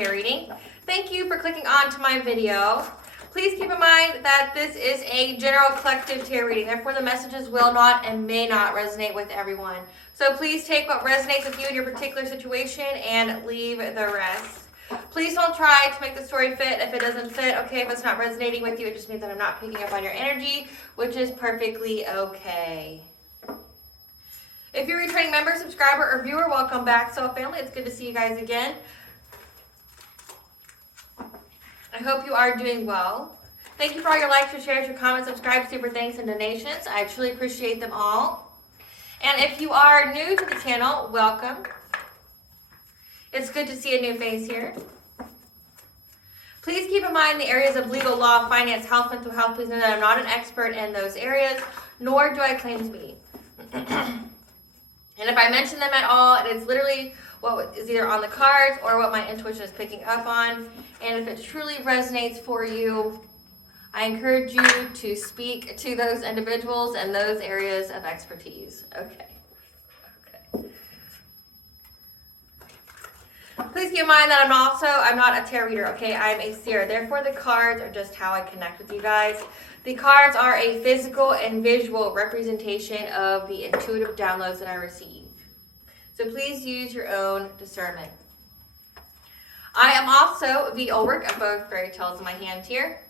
tarot reading. Thank you for clicking on to my video. Please keep in mind that this is a general collective tarot reading. Therefore, the messages will not and may not resonate with everyone. So please take what resonates with you in your particular situation and leave the rest. Please don't try to make the story fit if it doesn't fit. Okay, if it's not resonating with you, it just means that I'm not picking up on your energy, which is perfectly okay. If you're a returning member, subscriber, or viewer, welcome back, Soul Family. It's good to see you guys again. I hope you are doing well. Thank you for all your likes, your shares, your comments, subscribes, super thanks, and donations. I truly appreciate them all. And if you are new to the channel, welcome. It's good to see a new face here. Please keep in mind the areas of legal, law, finance, health, mental health. Please know that I'm not an expert in those areas, nor do I claim to be. And if I mention them at all, it is literally what is either on the cards or what my intuition is picking up on. And if it truly resonates for you, I encourage you to speak to those individuals and those areas of expertise. Okay. Please keep in mind that I'm not a tarot reader, okay? I'm a seer. Therefore, the cards are just how I connect with you guys. The cards are a physical and visual representation of the intuitive downloads that I receive. So please use your own discernment. I am also the old work of both fairy tales in my hand here.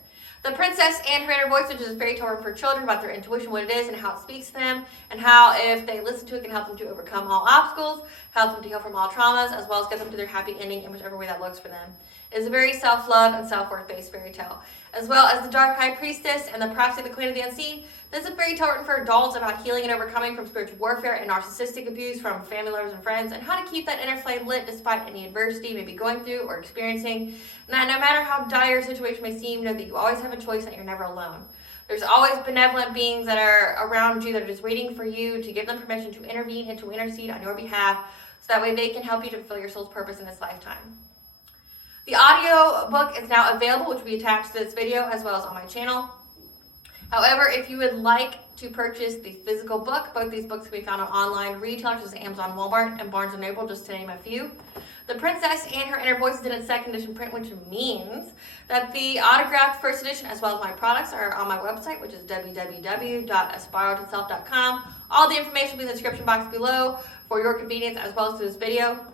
The Princess and Her Inner Voice, which is a fairy tale for children about their intuition, what it is, and how it speaks to them, and how if they listen to it, can help them to overcome all obstacles, help them to heal from all traumas, as well as get them to their happy ending in whichever way that looks for them. It is a very self-love and self-worth based fairy tale. As well as the Dark High Priestess and the Prophecy of the Queen of the Unseen, this is a fairy tale written for adults about healing and overcoming from spiritual warfare and narcissistic abuse from family members and friends, and how to keep that inner flame lit despite any adversity you may be going through or experiencing. And that no matter how dire a situation may seem, know that you always have a choice and you're never alone. There's always benevolent beings that are around you that are just waiting for you to give them permission to intervene and to intercede on your behalf, so that way they can help you to fulfill your soul's purpose in this lifetime. The audio book is now available, which will be attached to this video as well as on my channel. However, if you would like to purchase the physical book, both these books can be found on online retailers such as Amazon, Walmart, and Barnes & Noble, just to name a few. The Princess and Her Inner Voice is in its second edition print, which means that the autographed first edition as well as my products are on my website, which is www.aspiraltotheself.com. All the information will be in the description box below for your convenience as well as to this video.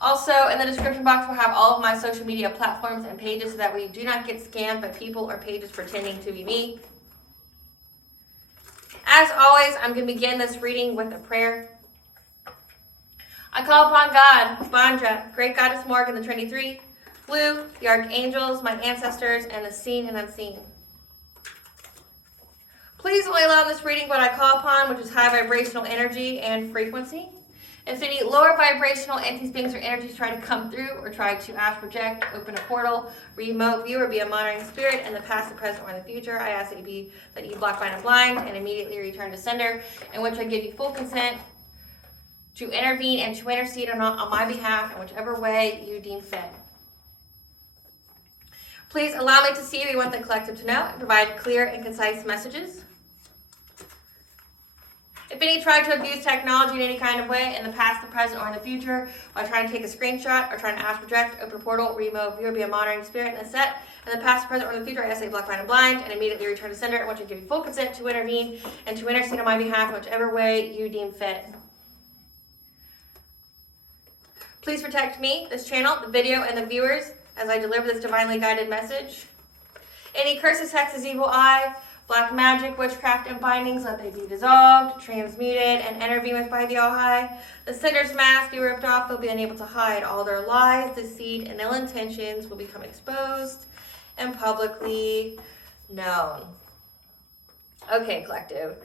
Also, in the description box, we'll have all of my social media platforms and pages so that we do not get scammed by people or pages pretending to be me. As always, I'm going to begin this reading with a prayer. I call upon God, Bandra, Great Goddess Morgan, the Trinity Three, Blue, the Archangels, my ancestors, and the seen and unseen. Please only allow in this reading what I call upon, which is high vibrational energy and frequency. If any lower vibrational entities, beings, or energies try to come through or try to ask, project, open a portal, remote view, or be a monitoring spirit in the past, the present, or in the future, I ask that you block, bind, and blind, and immediately return to sender, in which I give you full consent to intervene and to intercede on my behalf in whichever way you deem fit. Please allow me to see what you want the collective to know and provide clear and concise messages. If any try to abuse technology in any kind of way in the past, the present, or in the future, by trying to take a screenshot or trying to ask, project, open a portal, remote view, or be a monitoring spirit in the set, in the past, the present, or in the future, I ask that you block, bind, and blind, and immediately return to sender, in which I give you full consent to intervene and to intercede on my behalf in whichever way you deem fit. Please protect me, this channel, the video, and the viewers as I deliver this divinely guided message. Any curses, hexes, evil eye, black magic, witchcraft, and bindings, let they be dissolved, transmuted, and intervened with by the All-High. The sender's mask be ripped off. They'll be unable to hide. All their lies, deceit, and ill intentions will become exposed and publicly known. Okay, collective.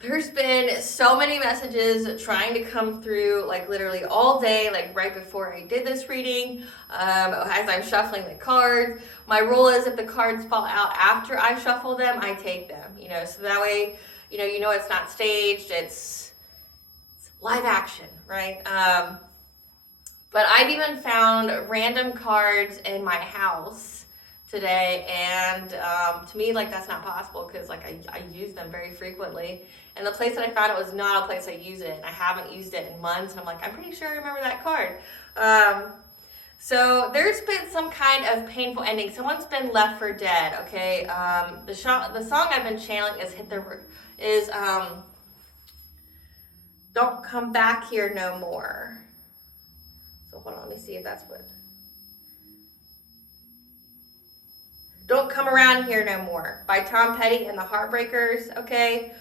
There's been so many messages trying to come through, like literally all day, like right before I did this reading, as I'm shuffling the cards. My rule is if the cards fall out after I shuffle them, I take them, so that way, you know it's not staged, it's live action, right? But I've even found random cards in my house today, and to me, like, that's not possible because like I use them very frequently, and the place that I found it was not a place I use it, and I haven't used it in months, and I'm like, I'm pretty sure I remember that card. So there's been some kind of painful ending. Someone's been left for dead. Okay. The song I've been channeling is "Don't Come Back Here No More." So hold on, let me see if that's what. "Don't Come Around Here No More" by Tom Petty and the Heartbreakers. Okay.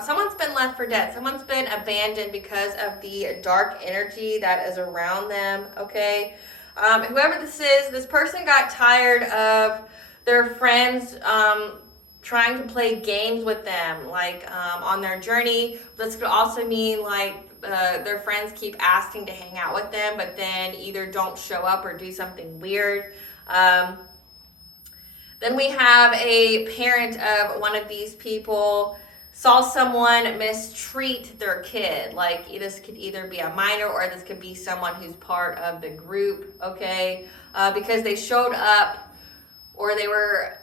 Someone's been left for dead. Someone's been abandoned because of the dark energy that is around them. Okay. Whoever this is, this person got tired of their friends trying to play games with them, like on their journey. This could also mean like their friends keep asking to hang out with them, but then either don't show up or do something weird. Then we have a parent of one of these people saw someone mistreat their kid. Like this could either be a minor or this could be someone who's part of the group, okay? Because they showed up or they were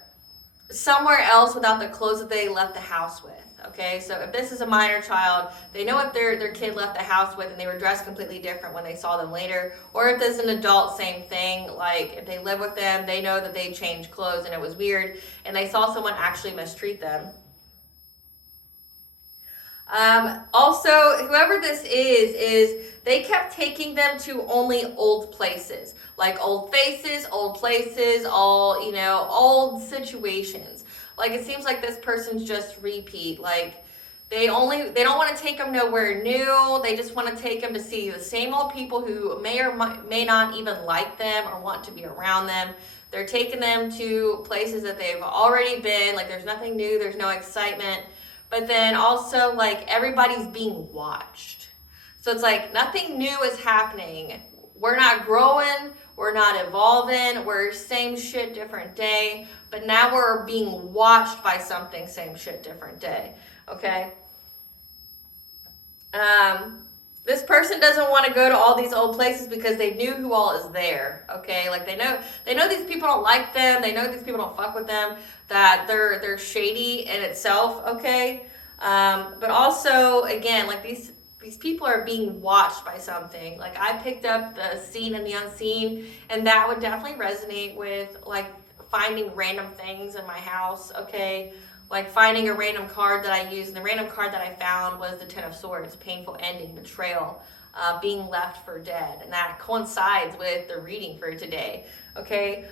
somewhere else without the clothes that they left the house with, okay? So if this is a minor child, they know what their kid left the house with and they were dressed completely different when they saw them later. Or if there's an adult, same thing. Like if they live with them, they know that they changed clothes and it was weird and they saw someone actually mistreat them. Also, whoever this is they kept taking them to only old places, like old faces, old places, old situations. Like it seems like this person's just repeat. Like they don't want to take them nowhere new. They just want to take them to see the same old people who may or may not even like them or want to be around them. They're taking them to places that they've already been. Like there's nothing new, there's no excitement. But then also, like, everybody's being watched. So it's like nothing new is happening. We're not growing. We're not evolving. We're same shit, different day. But now we're being watched by something, same shit, different day. Okay? This person doesn't want to go to all these old places because they knew who all is there. Okay? Like they know these people don't like them. They know these people don't fuck with them. That they're shady in itself. Okay? But also, again, like these people are being watched by something. Like I picked up the seen and the unseen, and that would definitely resonate with like finding random things in my house. Okay? Like finding a random card that I used, and the random card that I found was the Ten of Swords, painful ending, betrayal, being left for dead. And that coincides with the reading for today, okay?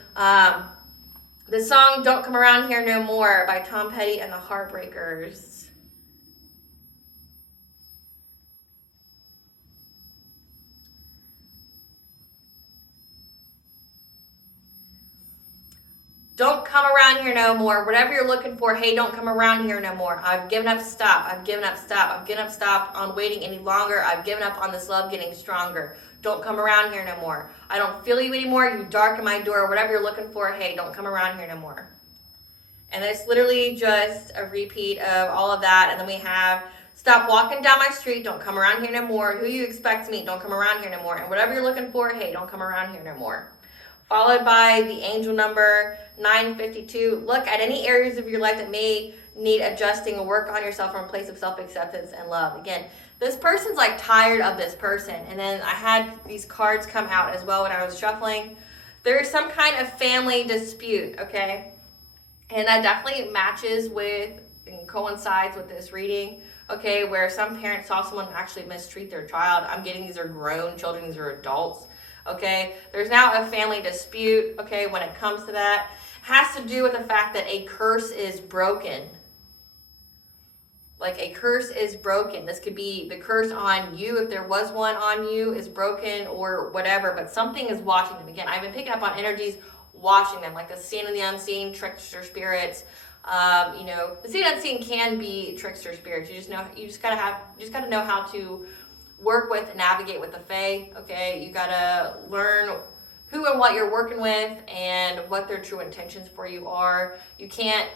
The song Don't Come Around Here No More by Tom Petty and the Heartbreakers. Don't come around here no more. Whatever you're looking for, hey, don't come around here no more. I've given up, stop. I've given up, stop. I've given up, stop on waiting any longer. I've given up on this love getting stronger. Don't come around here no more. I don't feel you anymore. You darken my door. Whatever you're looking for, hey, don't come around here no more. And it's literally just a repeat of all of that. And then we have, stop walking down my street. Don't come around here no more. Who you expect to meet? Don't come around here no more. And whatever you're looking for, hey, don't come around here no more. Followed by the angel number 952. Look at any areas of your life that may need adjusting or work on yourself from a place of self-acceptance and love. Again, this person's like tired of this person. And then I had these cards come out as well when I was shuffling. There is some kind of family dispute, okay? And that definitely matches with and coincides with this reading, okay, where some parents saw someone actually mistreat their child. I'm getting these are grown children, these are adults. Okay, there's now a family dispute, okay, when it comes to that. Has to do with the fact that a curse is broken. Like a curse is broken. This could be the curse on you, if there was one on you, is broken or whatever, but something is watching them. Again, I've been picking up on energies watching them, like the seen and the unseen, trickster spirits. The seen and unseen can be trickster spirits. You just gotta know how to work with and navigate with the Fae, okay? You gotta learn who and what you're working with and what their true intentions for you are. You can't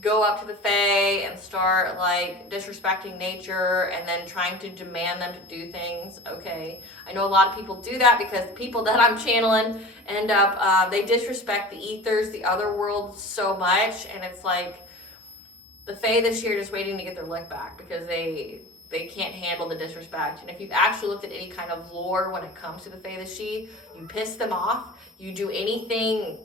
go up to the Fae and start like disrespecting nature and then trying to demand them to do things, okay? I know a lot of people do that because the people that I'm channeling end up, they disrespect the ethers, the other world so much, and it's like the Fae this year just waiting to get their lick back because they they can't handle the disrespect. And if you've actually looked at any kind of lore when it comes to the Fae the She, you piss them off, you do anything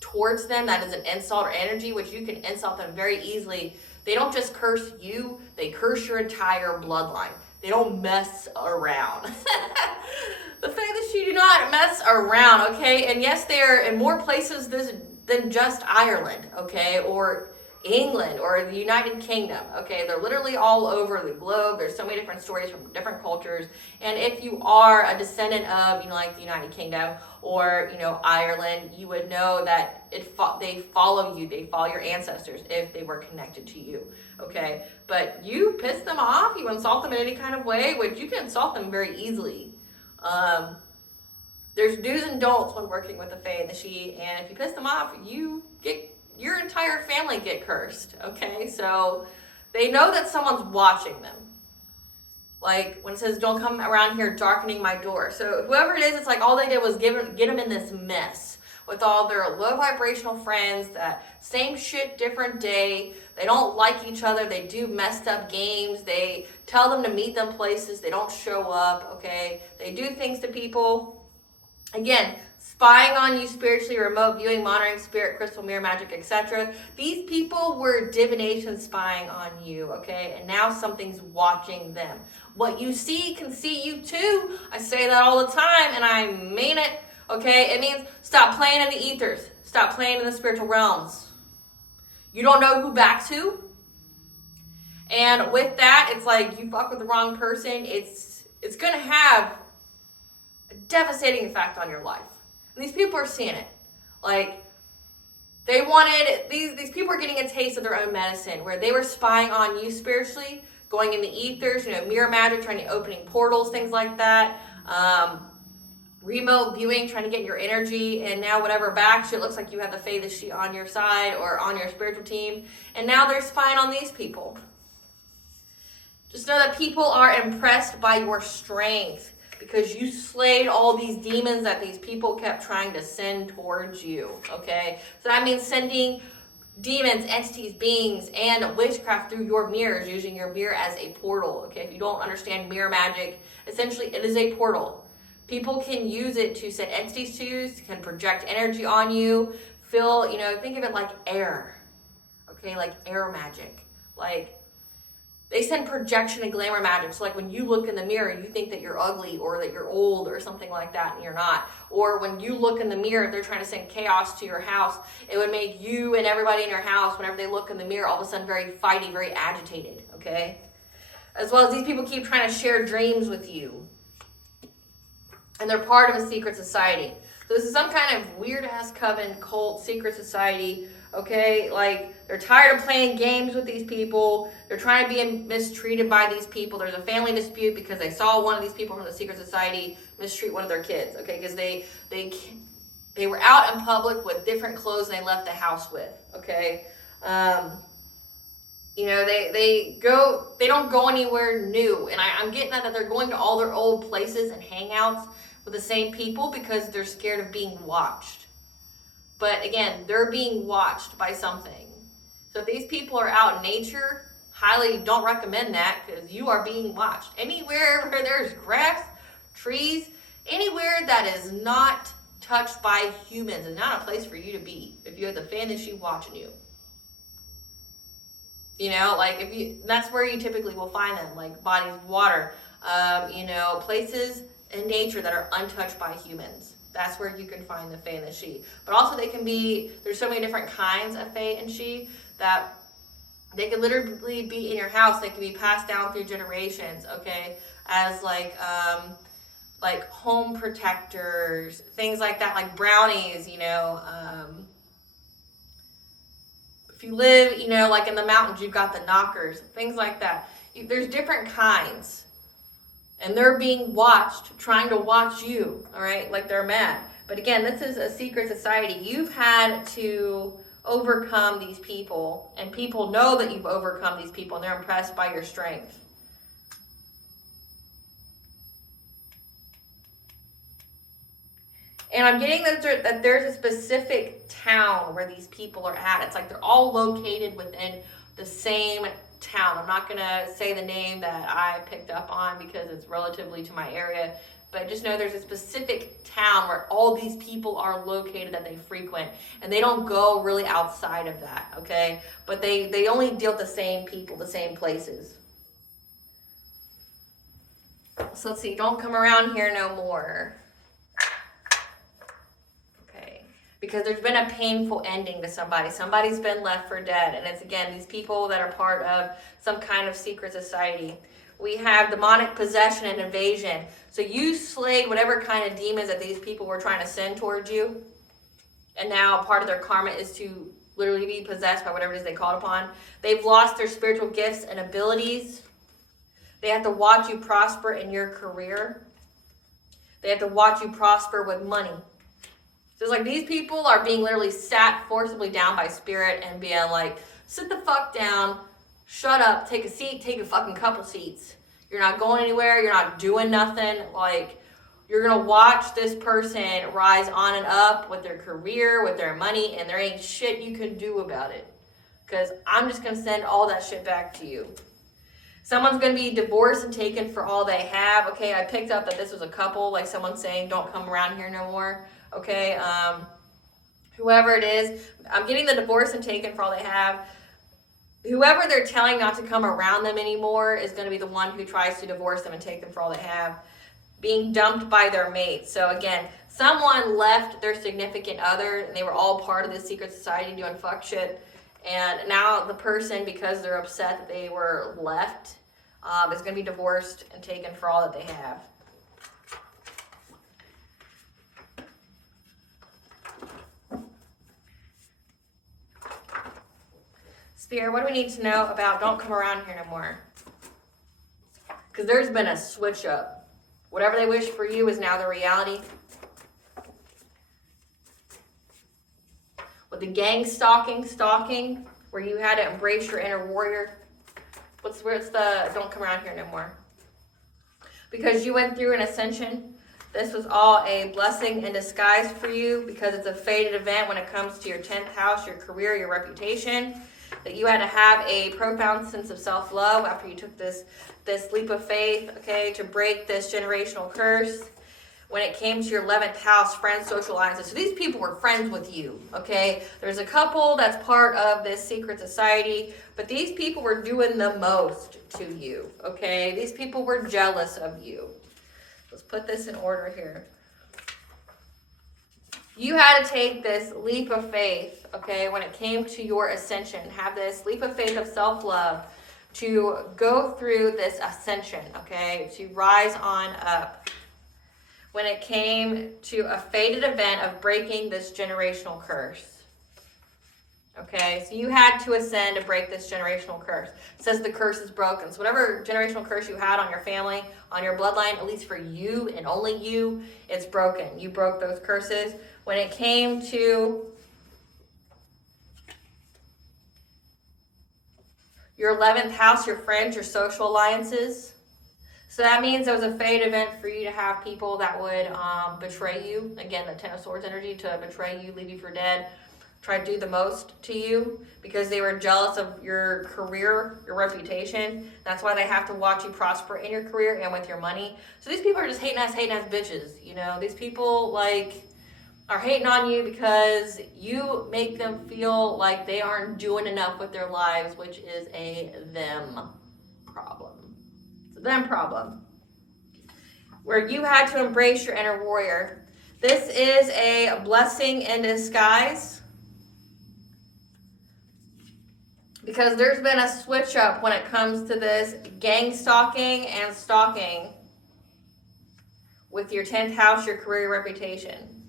towards them that is an insult or energy, which you can insult them very easily. They don't just curse you, they curse your entire bloodline. They don't mess around. The Fae the She do not mess around, okay? And yes, they are in more places than just Ireland, okay? Or England or the United Kingdom, okay? They're literally all over the globe. There's so many different stories from different cultures. And if you are a descendant of, like the United Kingdom or, Ireland, you would know that they follow you. They follow your ancestors if they were connected to you, okay? But you piss them off, you insult them in any kind of way, which you can insult them very easily. There's do's and don'ts when working with the Fae and the She, and if you piss them off, your entire family get cursed, okay? So they know that someone's watching them. Like when it says, don't come around here darkening my door. So whoever it is, it's like all they did was get them in this mess with all their low vibrational friends, that same shit, different day. They don't like each other. They do messed up games. They tell them to meet them places. They don't show up, okay? They do things to people. Again, spying on you spiritually, remote viewing, monitoring, spirit, crystal, mirror magic, etc. These people were divination spying on you, okay? And now something's watching them. What you see can see you too. I say that all the time, and I mean it, okay? It means stop playing in the ethers. Stop playing in the spiritual realms. You don't know who backs who. And with that, it's like you fuck with the wrong person. It's going to have a devastating effect on your life. And these people are seeing it. Like, they wanted, these people are getting a taste of their own medicine, where they were spying on you spiritually, going in the ethers, mirror magic, trying to opening portals, things like that. Remote viewing, trying to get your energy, and now whatever backs you, it looks like you have the Fae the She on your side or on your spiritual team, and now they're spying on these people. Just know that people are impressed by your strength, because you slayed all these demons that these people kept trying to send towards you, okay? So that means sending demons, entities, beings, and witchcraft through your mirrors, using your mirror as a portal, okay? If you don't understand mirror magic, essentially it is a portal. People can use it to send entities to you, can project energy on you, think of it like air, okay? Like air magic, like they send projection and glamour magic. So like when you look in the mirror, you think that you're ugly or that you're old or something like that, and you're not. Or when you look in the mirror, they're trying to send chaos to your house. It would make you and everybody in your house, whenever they look in the mirror, all of a sudden very fighty, very agitated, okay? As well as these people keep trying to share dreams with you. And they're part of a secret society. So this is some kind of weird-ass coven, cult, secret society, okay? Like, they're tired of playing games with these people. They're trying to be mistreated by these people. There's a family dispute because they saw one of these people from the secret society mistreat one of their kids, okay? Because they were out in public with different clothes than they left the house with, okay? They don't go anywhere new. And I'm getting at that they're going to all their old places and hangouts with the same people because they're scared of being watched. But again, they're being watched by something. So if these people are out in nature, highly don't recommend that, because you are being watched. Anywhere where there's grass, trees, anywhere that is not touched by humans is not a place for you to be if you have the Fae the She watching you. That's where you typically will find them, like bodies of water, places in nature that are untouched by humans. That's where you can find the Fae and the She. But also there's so many different kinds of Fae and She that they could literally be in your house. They can be passed down through generations, okay? As like home protectors, things like that, like brownies, if you live, like in the mountains, you've got the knockers, things like that. There's different kinds. And they're being watched, trying to watch you, all right? Like they're mad. But again, this is a secret society. You've had to overcome these people, and people know that you've overcome these people, and they're impressed by your strength. And I'm getting that there's a specific town where these people are at. It's like they're all located within the same town. I'm not gonna say the name that I picked up on because it's relatively to my area, but just know there's a specific town where all these people are located that they frequent, and they don't go really outside of that, okay? But they only deal with the same people, the same places. So let's see, don't come around here no more. Okay, because there's been a painful ending to somebody. Somebody's been left for dead, and it's, again, these people that are part of some kind of secret society. We have demonic possession and invasion. So you slayed whatever kind of demons that these people were trying to send towards you, and now part of their karma is to literally be possessed by whatever it is they called upon. They've lost their spiritual gifts and abilities. They have to watch you prosper in your career. They have to watch you prosper with money. So it's like these people are being literally sat forcibly down by spirit and being like, sit the fuck down, shut up, take a seat, take a fucking couple seats. You're not going anywhere, you're not doing nothing. Like, you're gonna watch this person rise on and up with their career, with their money, and there ain't shit you can do about it. Because I'm just gonna send all that shit back to you. Someone's going to be divorced and taken for all they have. Okay, I picked up that this was a couple, like someone saying, don't come around here no more. Okay, whoever it is, I'm getting the divorce and taken for all they have. Whoever they're telling not to come around them anymore is going to be the one who tries to divorce them and take them for all they have. Being dumped by their mate. So again, someone left their significant other, and they were all part of this secret society doing fuck shit. And now the person, because they're upset that they were left, is going to be divorced and taken for all that they have. Spirit, what do we need to know about don't come around here no more? Because there's been a switch up. Whatever they wish for you is now the reality. With the gang stalking, where you had to embrace your inner warrior. What's the don't come around here no more? Because you went through an ascension. This was all a blessing in disguise for you, because it's a fated event when it comes to your 10th house, your career, your reputation. That you had to have a profound sense of self-love after you took this leap of faith, okay, to break this generational curse. When it came to your 11th house, friends, social alliances. So these people were friends with you, okay? There's a couple that's part of this secret society, but these people were doing the most to you, okay? These people were jealous of you. Let's put this in order here. You had to take this leap of faith, okay, when it came to your ascension. Have this leap of faith of self-love to go through this ascension, okay, to rise on up. When it came to a fated event of breaking this generational curse. Okay, so you had to ascend to break this generational curse. It says the curse is broken. So whatever generational curse you had on your family, on your bloodline, at least for you and only you, it's broken. You broke those curses. When it came to your 11th house, your friends, your social alliances. So that means there was a fate event for you to have people that would betray you. Again, the Ten of Swords energy, to betray you, leave you for dead, try to do the most to you because they were jealous of your career, your reputation. That's why they have to watch you prosper in your career and with your money. So these people are just hating ass bitches. You know, these people are hating on you because you make them feel like they aren't doing enough with their lives, which is a them problem. Them problem, where you had to embrace your inner warrior. This is a blessing in disguise because there's been a switch up when it comes to this gang stalking and stalking with your 10th house, your career, your reputation.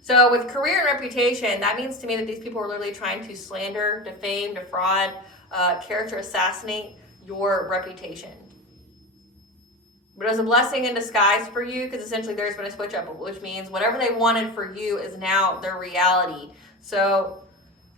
So with career and reputation, that means to me that these people are literally trying to slander, defame, defraud, character assassinate your reputation. But it was a blessing in disguise for you because essentially there's been a switch up, which means whatever they wanted for you is now their reality. So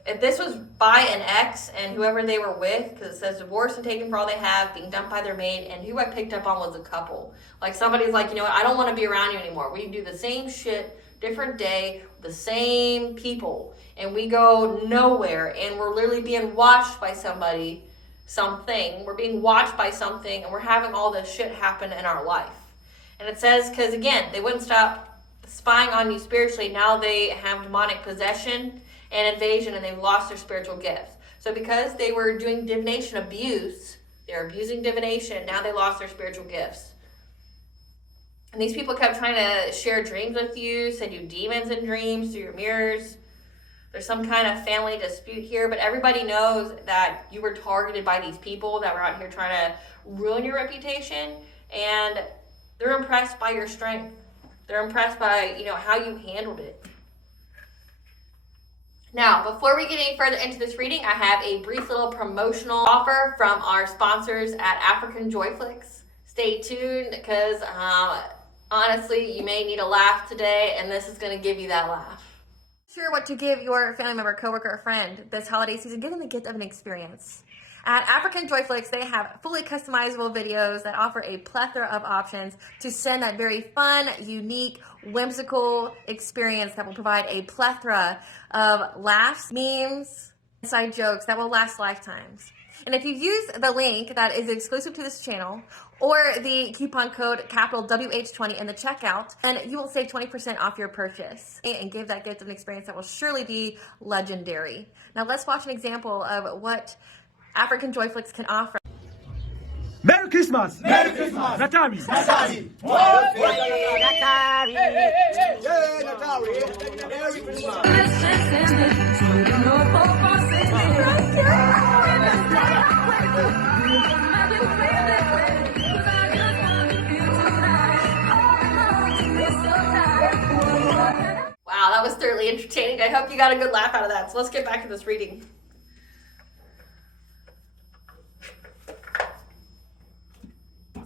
if this was by an ex and whoever they were with, because it says divorced and taken for all they have, being dumped by their mate, and who I picked up on was a couple. Like somebody's like, you know what, I don't want to be around you anymore. We do the same shit different day, the same people, and we go nowhere, and we're literally being watched by somebody, something. We're being watched by something, and we're having all this shit happen in our life. And it says, because again, they wouldn't stop spying on you spiritually. Now they have demonic possession and invasion, and they've lost their spiritual gifts. So because they were doing divination abuse, they're abusing divination, now they lost their spiritual gifts. And these people kept trying to share dreams with you, send you demons in dreams through your mirrors. There's some kind of family dispute here, but everybody knows that you were targeted by these people that were out here trying to ruin your reputation, and they're impressed by your strength. They're impressed by, how you handled it. Now, before we get any further into this reading, I have a brief little promotional offer from our sponsors at Africanjoyflix. Stay tuned, because honestly, you may need a laugh today, and this is going to give you that laugh. Sure what to give your family member, coworker, or friend this holiday season. Give them the gift of an experience. At Africanjoyflix, they have fully customizable videos that offer a plethora of options to send that very fun, unique, whimsical experience that will provide a plethora of laughs, memes, inside jokes that will last lifetimes. And if you use the link that is exclusive to this channel, or the coupon code capital WH20 in the checkout, and you will save 20% off your purchase and give that gift of an experience that will surely be legendary. Now let's watch an example of what Africanjoyflix can offer. Merry Christmas! Merry Christmas! Natali! Natali! Merry Christmas! Wow, that was thoroughly entertaining. I hope you got a good laugh out of that. So let's get back to this reading.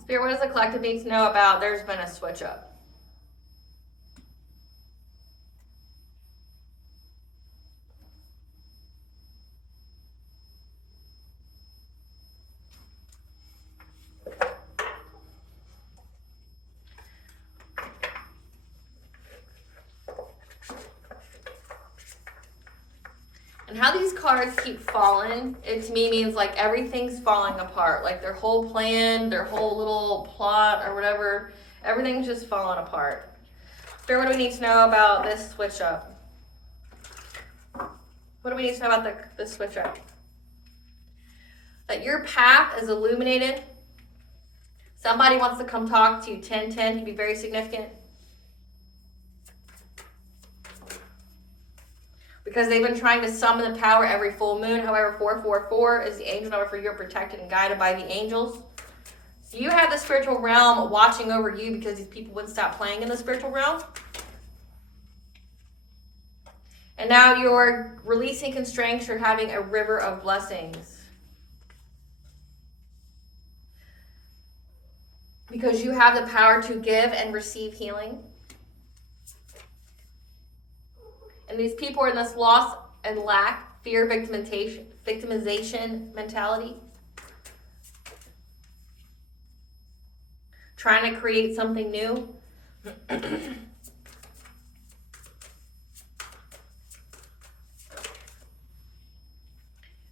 Spirit, what does the collective need to know about there's been a switch up? And how these cards keep falling, it to me means like everything's falling apart. Like their whole plan, their whole little plot or whatever, everything's just falling apart. Spirit, what do we need to know about this switch up? What do we need to know about this switch up? That your path is illuminated. Somebody wants to come talk to you. 10-10 can be very significant. Because they've been trying to summon the power every full moon. However, 444 is the angel number for you're protected and guided by the angels. So you have the spiritual realm watching over you because these people wouldn't stop playing in the spiritual realm. And now you're releasing constraints. You're having a river of blessings. Because you have the power to give and receive healing. And these people are in this loss and lack, fear, victimization mentality. Trying to create something new.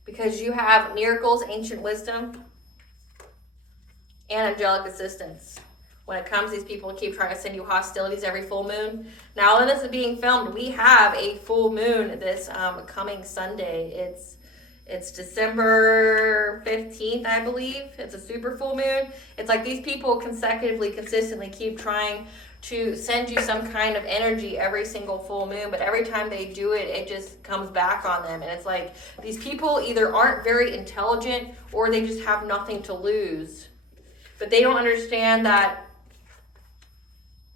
Because you have miracles, ancient wisdom, and angelic assistance. When it comes, these people keep trying to send you hostilities every full moon. Now, when this is being filmed, we have a full moon this coming Sunday. It's December 15th, I believe. It's a super full moon. It's like these people consistently keep trying to send you some kind of energy every single full moon, but every time they do it, it just comes back on them. And it's like these people either aren't very intelligent or they just have nothing to lose. But they don't understand that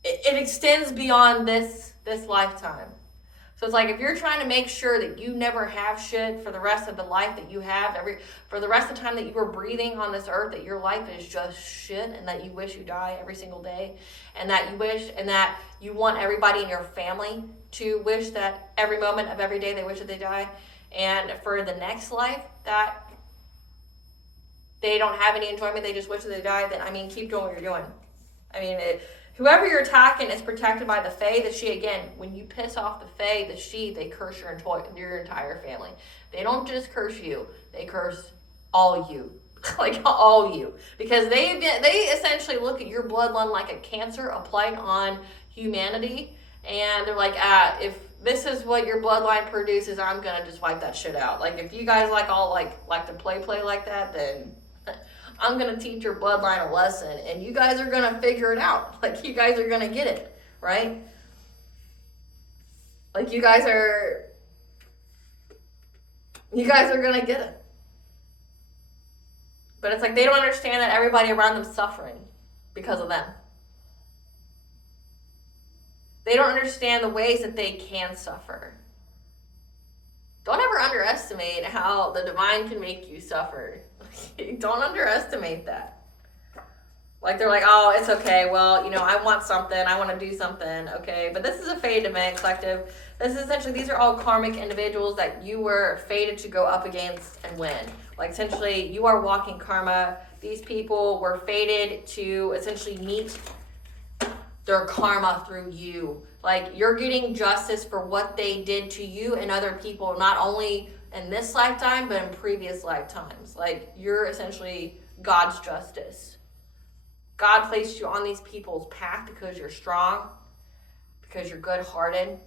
it extends beyond this lifetime. So it's like if you're trying to make sure that you never have shit for the rest of the life that you have, for the rest of the time that you were breathing on this earth, that your life is just shit and that you wish you die every single day, and that you want everybody in your family to wish that every moment of every day they wish that they die, and for the next life that they don't have any enjoyment, they just wish that they died, then keep doing what you're doing. Whoever you're attacking is protected by the Fae, the She. Again, when you piss off the Fae, the She, they curse your entire family. They don't just curse you, they curse all you. Like all you. Because they essentially look at your bloodline like a cancer, a plague on humanity. And they're like, if this is what your bloodline produces, I'm gonna just wipe that shit out. Like if you guys like to play like that, then I'm gonna teach your bloodline a lesson, and you guys are gonna figure it out. Like you guys are gonna get it, right? Like you guys are gonna get it. But it's like they don't understand that everybody around them is suffering because of them. They don't understand the ways that they can suffer. Don't ever underestimate how the divine can make you suffer. Don't underestimate that. Like they're like, oh, it's okay. Well, I want something. I want to do something. Okay. But this is a fated event collective. This is essentially, these are all karmic individuals that you were fated to go up against and win. Like essentially, you are walking karma. These people were fated to essentially meet their karma through you. Like you're getting justice for what they did to you and other people, not only in this lifetime, but in previous lifetimes. Like you're essentially God's justice. God placed you on these people's path because you're strong, because you're good-hearted,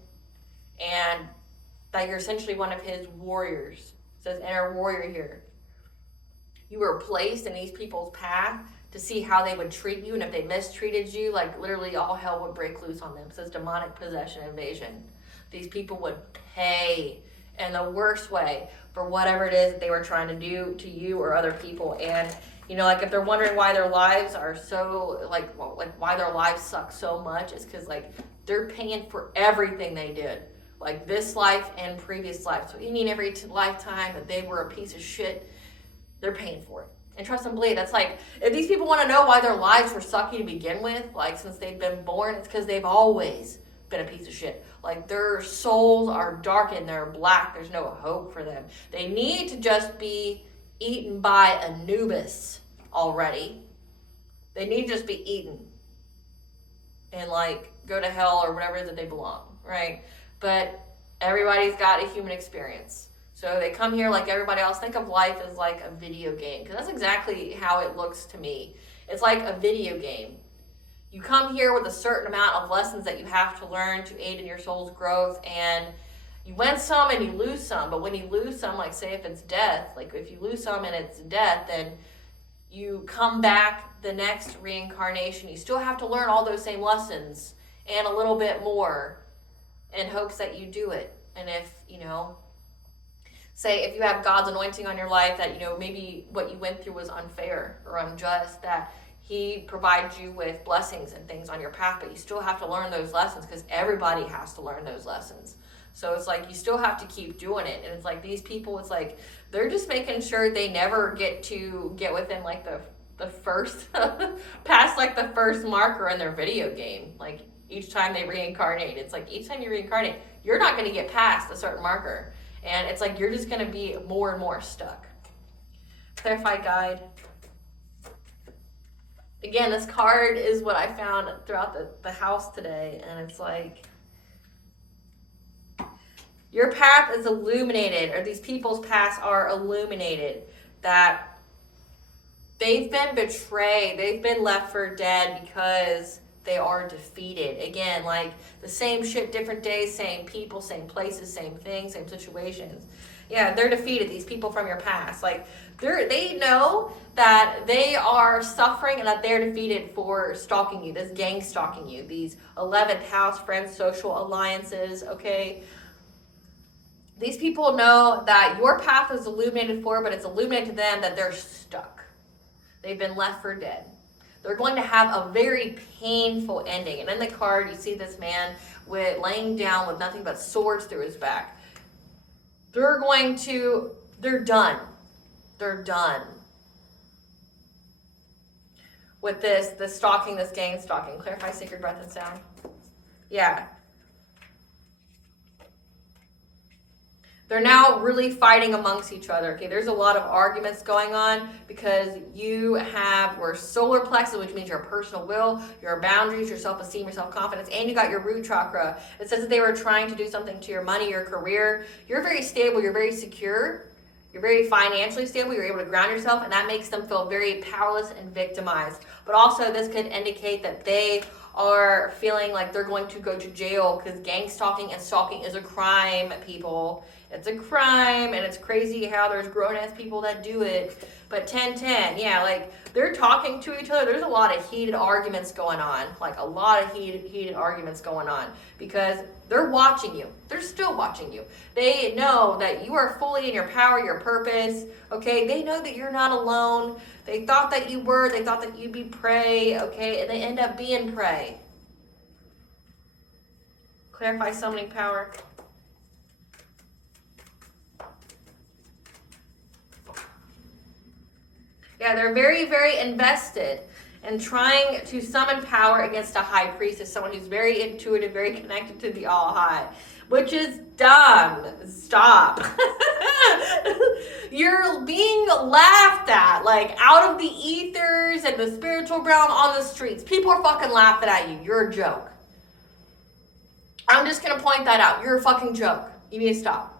and that you're essentially one of his warriors. It says inner warrior here. You were placed in these people's path to see how they would treat you, and if they mistreated you, like literally all hell would break loose on them. It says demonic possession, invasion. These people would pay in the worst way for whatever it is that they were trying to do to you or other people. And like if they're wondering why their lives are so why their lives suck so much, it's because like they're paying for everything they did, like this life and previous life. So every lifetime that they were a piece of shit, they're paying for it. And trust and believe, that's like, if these people want to know why their lives were sucky to begin with, like since they've been born, it's because they've always been a piece of shit. Like their souls are darkened, they're black, there's no hope for them. They need to just be eaten by Anubis already. They need to just be eaten and like go to hell or whatever it is that they belong, right? But everybody's got a human experience. So they come here like everybody else. Think of life as like a video game, because that's exactly how it looks to me. It's like a video game. You come here with a certain amount of lessons that you have to learn to aid in your soul's growth, and you win some and you lose some. But when you lose some, like say if it's death, like if you lose some and it's death, then you come back the next reincarnation. You still have to learn all those same lessons and a little bit more in hopes that you do it. And if, say if you have God's anointing on your life, that, maybe what you went through was unfair or unjust, that he provides you with blessings and things on your path, but you still have to learn those lessons, because everybody has to learn those lessons. So it's like you still have to keep doing it. And it's like these people, it's like they're just making sure they never get within like the first past like the first marker in their video game. Like each time they reincarnate, it's like each time you reincarnate, you're not going to get past a certain marker. And it's like you're just going to be more and more stuck. Clarified guide. Again, this card is what I found throughout the house today. And it's like, your path is illuminated, or these people's paths are illuminated, that they've been betrayed, they've been left for dead because they are defeated. Again, like the same shit, different days, same people, same places, same things, same situations. Yeah, they're defeated, these people from your past. Like they know that they are suffering and that they're defeated for stalking you, this gang stalking you, these 11th house friends, social alliances, okay? These people know that your path is illuminated for, but it's illuminated to them that they're stuck. They've been left for dead. They're going to have a very painful ending. And in the card, you see this man laying down with nothing but swords through his back. They're done. They're done with this stalking, this gang stalking. Clarify sacred breath and sound. Yeah. They're now really fighting amongst each other. Okay, there's a lot of arguments going on because you have your solar plexus, which means your personal will, your boundaries, your self-esteem, your self-confidence, and you got your root chakra. It says that they were trying to do something to your money, your career. You're very stable, you're very secure, you're very financially stable, you're able to ground yourself, and that makes them feel very powerless and victimized. But also this could indicate that they are feeling like they're going to go to jail because gang stalking and stalking is a crime, people. It's a crime, and it's crazy how there's grown-ass people that do it. But 10-10, yeah, like, they're talking to each other. There's a lot of heated arguments going on. Like, a lot of heated arguments going on. Because they're watching you. They're still watching you. They know that you are fully in your power, your purpose, okay? They know that you're not alone. They thought that you were. They thought that you'd be prey, okay? And they end up being prey. Clarify summoning power. Yeah, they're very, very invested in trying to summon power against a high priestess, someone who's very intuitive, very connected to the All High, which is dumb. Stop. You're being laughed at, like, out of the ethers and the spiritual realm on the streets. People are fucking laughing at you. You're a joke. I'm just going to point that out. You're a fucking joke. You need to stop.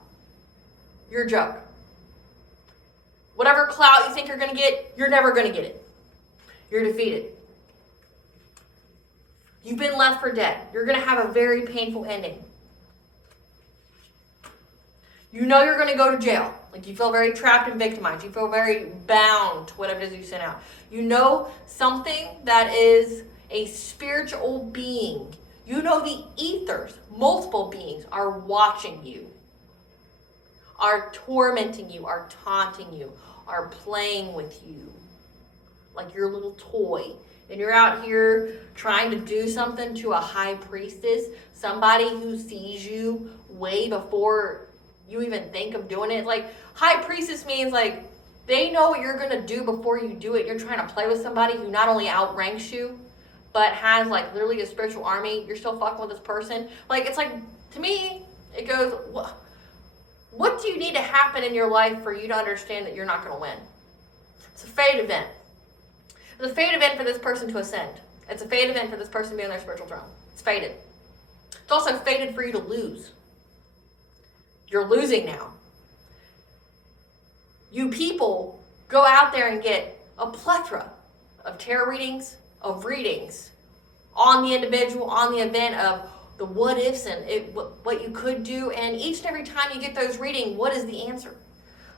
You're a joke. Whatever clout you think you're going to get, you're never going to get it. You're defeated. You've been left for dead. You're going to have a very painful ending. You know you're going to go to jail. Like, you feel very trapped and victimized. You feel very bound to whatever it is you sent out. You know something that is a spiritual being. You know the ethers, multiple beings, are watching you, are tormenting you, are taunting you, are playing with you like your little toy. And you're out here trying to do something to a high priestess, somebody who sees you way before you even think of doing it. Like, high priestess means, like, they know what you're going to do before you do it. You're trying to play with somebody who not only outranks you, but has, like, literally a spiritual army. You're still fucking with this person. Like, it's like, to me, it goes, what do you need to happen in your life for you to understand that you're not going to win? It's a fate event. It's a fate event for this person to ascend. It's a fate event for this person to be on their spiritual throne. It's fated. It's also fated for you to lose. You're losing now. You people go out there and get a plethora of tarot readings, of readings on the individual, on the event, of the what ifs and what you could do. And each and every time you get those readings, what is the answer?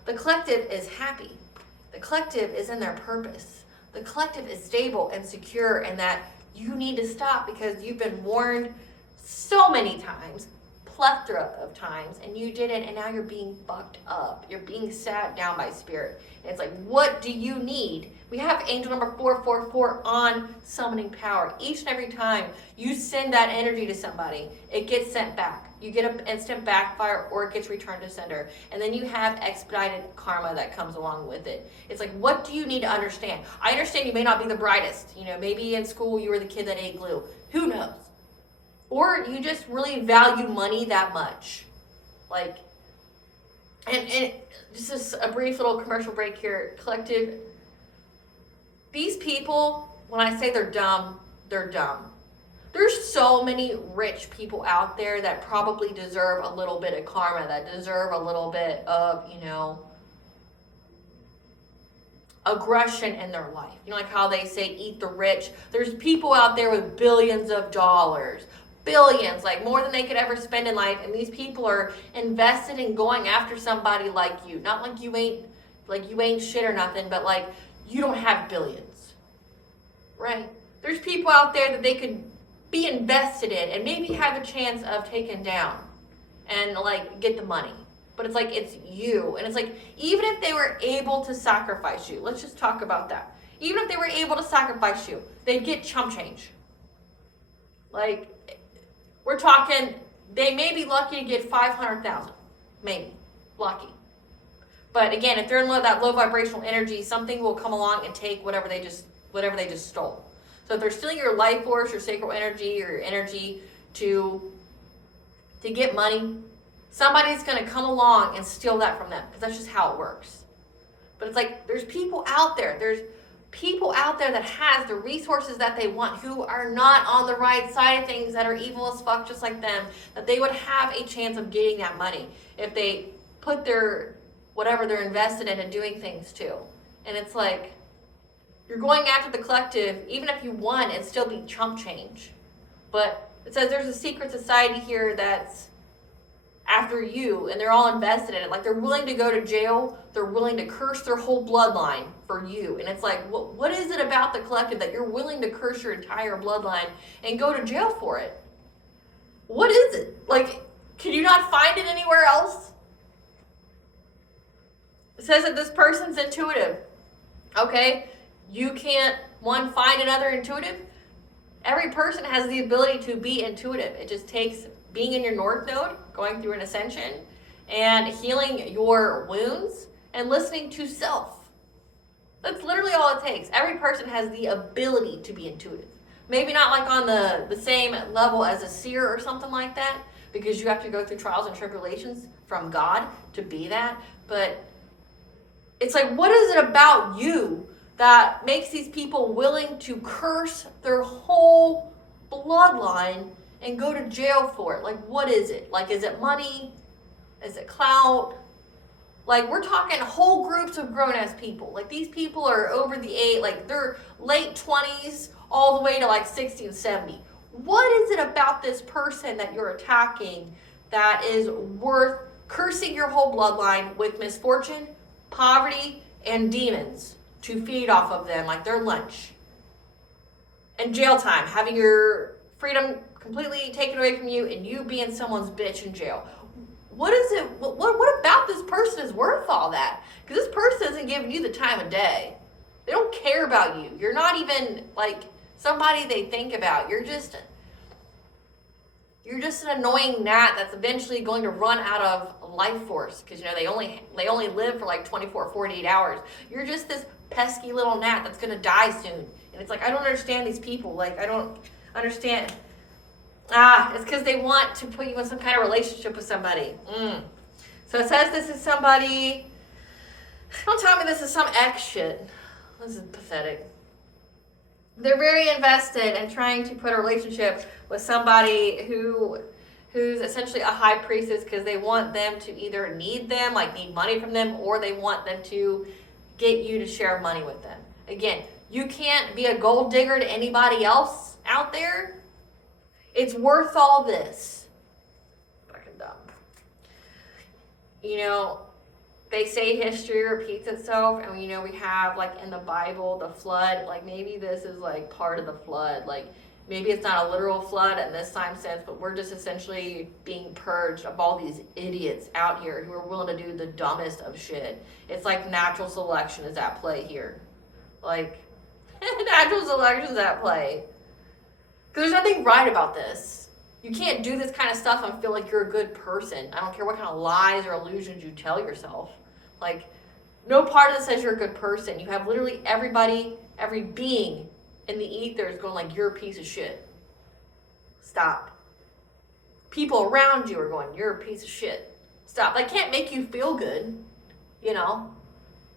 The collective is happy. The collective is in their purpose. The collective is stable and secure, and that you need to stop because you've been warned so many times, plethora of times, and you didn't, and now you're being fucked up. You're being sat down by spirit. And it's like, what do you need? We have angel number 444 on summoning power. Each and every time you send that energy to somebody, it gets sent back. You get an instant backfire, or it gets returned to sender. And then you have expedited karma that comes along with it. It's like, what do you need to understand? I understand you may not be the brightest. You know, maybe in school you were the kid that ate glue. Who knows? Or you just really value money that much. Like, and just a brief little commercial break here. Collective, these people, when I say they're dumb, they're dumb. There's so many rich people out there that probably deserve a little bit of karma, that deserve a little bit of, you know, aggression in their life. You know, like how they say, eat the rich. There's people out there with billions of dollars. Billions, like more than they could ever spend in life, and these people are invested in going after somebody like you. Not like you ain't shit or nothing, but like you don't have billions, right? There's people out there that they could be invested in and maybe have a chance of taking down and like get the money. But it's like, it's you. And it's like, even if they were able to sacrifice you, let's just talk about that. Even if they were able to sacrifice you, they'd get chump change. Like, we're talking, they may be lucky to get 500,000, maybe, lucky. But again, if they're in that low vibrational energy, something will come along and take whatever they just stole. So if they're stealing your life force, your sacral energy, or your energy to get money, somebody's going to come along and steal that from them, because that's just how it works. But it's like, there's people out there that has the resources that they want, who are not on the right side of things, that are evil as fuck just like them, that they would have a chance of getting that money if they put their whatever they're invested in and doing things to. And it's like, you're going after the collective. Even if you won, it'd still be chump change. But it says there's a secret society here that's after you, and they're all invested in it. Like, they're willing to go to jail. They're willing to curse their whole bloodline for you. And it's like, what is it about the collective that you're willing to curse your entire bloodline and go to jail for it? What is it? Like, can you not find it anywhere else? It says that this person's intuitive. Okay? You can't, one, find another intuitive. Every person has the ability to be intuitive. It just takes being in your north node, going through an ascension, and healing your wounds, and listening to self. That's literally all it takes. Every person has the ability to be intuitive. Maybe not like on the same level as a seer or something like that, because you have to go through trials and tribulations from God to be that. But it's like, what is it about you that makes these people willing to curse their whole bloodline and go to jail for it? Like, what is it? Like, is it money? Is it clout? Like, we're talking whole groups of grown-ass people. Like, these people are over the age, like, they're late 20s all the way to, like, 60 and 70. What is it about this person that you're attacking that is worth cursing your whole bloodline with misfortune, poverty, and demons to feed off of them like their lunch? And jail time, having your freedom completely taken away from you, and you being someone's bitch in jail. What is it? What about this person is worth all that? Because this person isn't giving you the time of day. They don't care about you. You're not even like somebody they think about. You're just an annoying gnat that's eventually going to run out of life force, because, you know, they only live for like 24, 48 hours. You're just this pesky little gnat that's going to die soon. And it's like, I don't understand these people. Like, I don't understand. It's because they want to put you in some kind of relationship with somebody. So it says this is somebody. Don't tell me this is some ex shit. This is pathetic. They're very invested in trying to put a relationship with somebody who's essentially a high priestess, because they want them to either need them, like need money from them, or they want them to get you to share money with them. Again, you can't be a gold digger to anybody else out there. It's worth all this. Fucking dumb. You know, they say history repeats itself, and, you know, we have, like, in the Bible, the flood. Like, maybe this is, like, part of the flood. Like, maybe it's not a literal flood in this time sense, but we're just essentially being purged of all these idiots out here who are willing to do the dumbest of shit. It's like natural selection is at play here. Like, natural selection is at play. Because there's nothing right about this. You can't do this kind of stuff and feel like you're a good person. I don't care what kind of lies or illusions you tell yourself. Like, no part of this says you're a good person. You have literally everybody, every being in the ether is going like, you're a piece of shit. Stop. People around you are going, you're a piece of shit. Stop. They can't make you feel good, you know?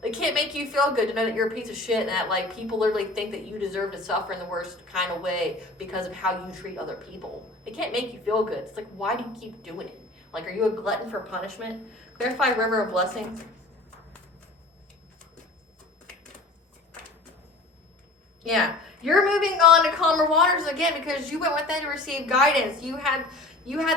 They can't make you feel good to know that you're a piece of shit and that, like, people literally think that you deserve to suffer in the worst kind of way because of how you treat other people. They can't make you feel good. It's like, why do you keep doing it? Like, are you a glutton for punishment? Clarify river of blessings. Yeah. You're moving on to calmer waters again because you went with them to receive guidance. You had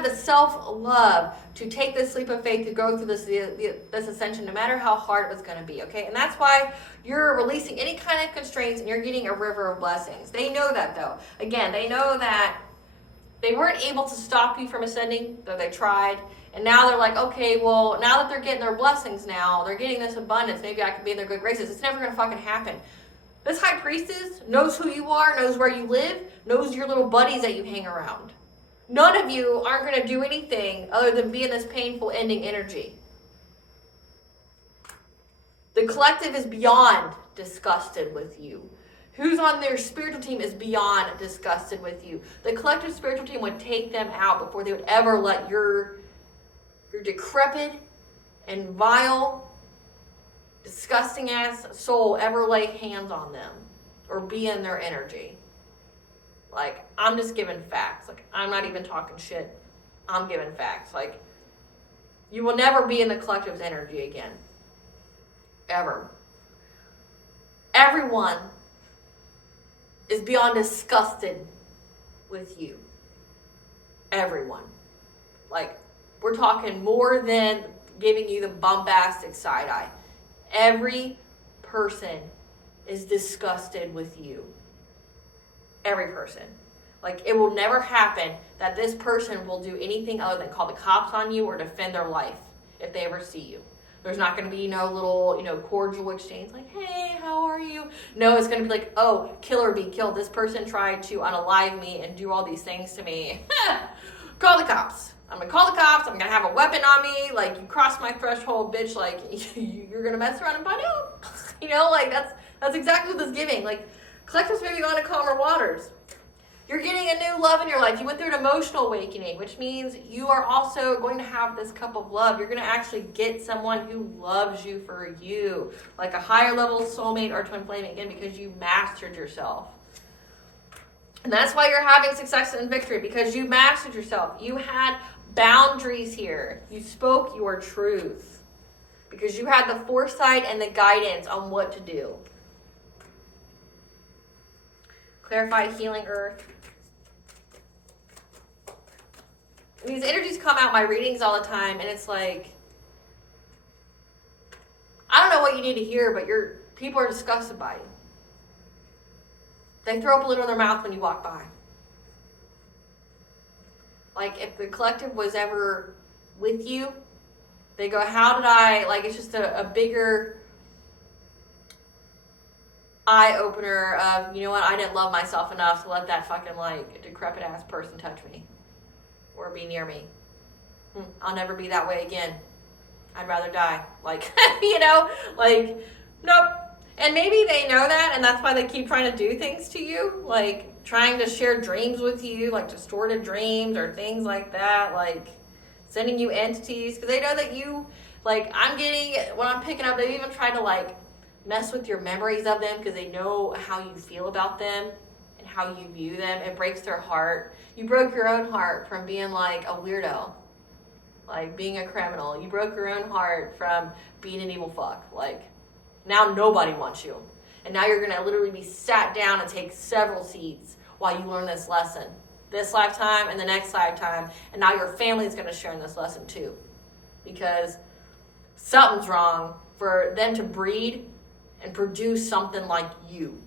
the self-love to take this leap of faith to go through this ascension, no matter how hard it was going to be, okay? And that's why you're releasing any kind of constraints and you're getting a river of blessings. They know that, though. Again, they know that they weren't able to stop you from ascending, though they tried. And now they're like, okay, well, now that they're getting their blessings now, they're getting this abundance, maybe I can be in their good graces. It's never going to fucking happen. This high priestess knows who you are, knows where you live, knows your little buddies that you hang around. None of you aren't going to do anything other than be in this painful ending energy. The collective is beyond disgusted with you. Who's on their spiritual team is beyond disgusted with you. The collective spiritual team would take them out before they would ever let your your decrepit and vile, disgusting ass soul ever lay hands on them or be in their energy. Like, I'm just giving facts. Like, I'm not even talking shit. I'm giving facts. Like, you will never be in the collective's energy again. Ever. Everyone is beyond disgusted with you. Everyone. Like, we're talking more than giving you the bombastic side eye. Every person is disgusted with you. Every person. Like, it will never happen that this person will do anything other than call the cops on you or defend their life if they ever see you. There's not going to be no little, cordial exchange like, hey, how are you? No, it's going to be like, oh, kill or be killed. This person tried to unalive me and do all these things to me. Call the cops. I'm going to call the cops. I'm going to have a weapon on me. Like, you crossed my threshold, bitch. Like, you're going to mess around and find out. Like, that's exactly what this giving. Like, collectives maybe on to calmer waters. You're getting a new love in your life. You went through an emotional awakening, which means you are also going to have this cup of love. You're going to actually get someone who loves you for you, like a higher level soulmate or twin flame, again, because you mastered yourself. And that's why you're having success and victory, because you mastered yourself. You had boundaries here. You spoke your truth because you had the foresight and the guidance on what to do. Clarified healing earth. These energies come out my readings all the time, and it's like, I don't know what you need to hear, but people are disgusted by you. They throw up a little in their mouth when you walk by. Like, if the collective was ever with you, they go, how did I, like, it's just a bigger eye-opener of, you know what, I didn't love myself enough to let that fucking, like, decrepit-ass person touch me or be near me. I'll never be that way again. I'd rather die. Like, like, nope. And maybe they know that, and that's why they keep trying to do things to you, like trying to share dreams with you, like distorted dreams or things like that, like sending you entities, because they know that you, like, when I'm picking up, they even try to, like, mess with your memories of them because they know how you feel about them and how you view them. It breaks their heart. You broke your own heart from being like a weirdo, like being a criminal. You broke your own heart from being an evil fuck. Like, now nobody wants you. And now you're going to literally be sat down and take several seats while you learn this lesson. This lifetime and the next lifetime. And now your family is going to share in this lesson too. Because something's wrong for them to breed and produce something like you.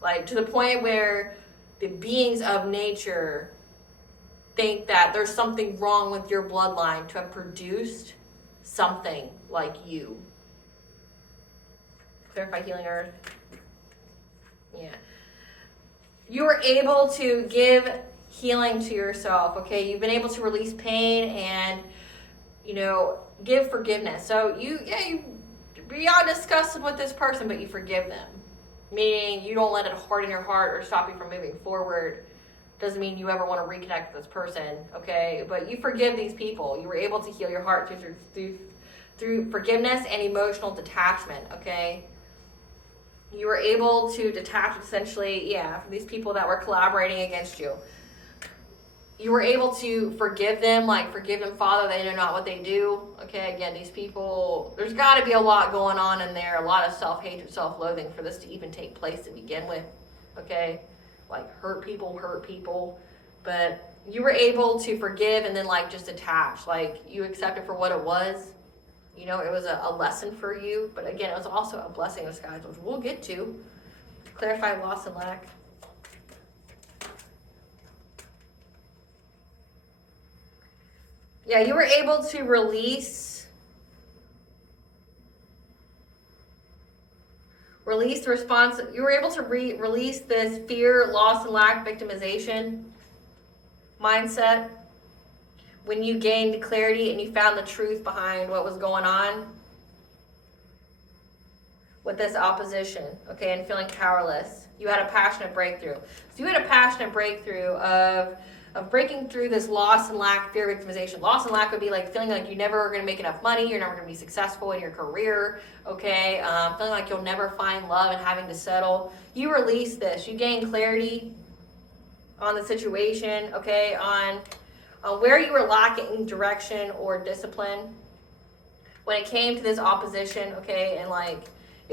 Like, to the point where the beings of nature think that there's something wrong with your bloodline to have produced something like you. Clarify healing earth. Yeah. You were able to give healing to yourself, okay? You've been able to release pain and, give forgiveness. So you beyond disgusted with this person, but you forgive them. Meaning you don't let it harden your heart or stop you from moving forward. Doesn't mean you ever want to reconnect with this person, okay? But you forgive these people. You were able to heal your heart through forgiveness and emotional detachment, okay? You were able to detach essentially, from these people that were collaborating against you. You were able to forgive them, like, forgive them, Father, they know not what they do. Okay, again, these people, there's got to be a lot going on in there, a lot of self-hatred, self-loathing for this to even take place to begin with. Okay, like, hurt people. But you were able to forgive and then, like, just detach. Like, you accept it for what it was. It was a lesson for you. But again, it was also a blessing in disguise, which we'll get to. Clarify loss and lack. Yeah, you were able to release the response. You were able to release this fear, loss, and lack, victimization mindset when you gained clarity and you found the truth behind what was going on with this opposition, okay, and feeling powerless. You had a passionate breakthrough. So you had a passionate breakthrough of of breaking through this loss and lack, fear of victimization. Loss and lack would be like feeling like you never are going to make enough money, you're never going to be successful in your career, okay? Feeling like you'll never find love and having to settle. You release this. You gain clarity on the situation, okay? On where you were lacking direction or discipline when it came to this opposition, okay? And like,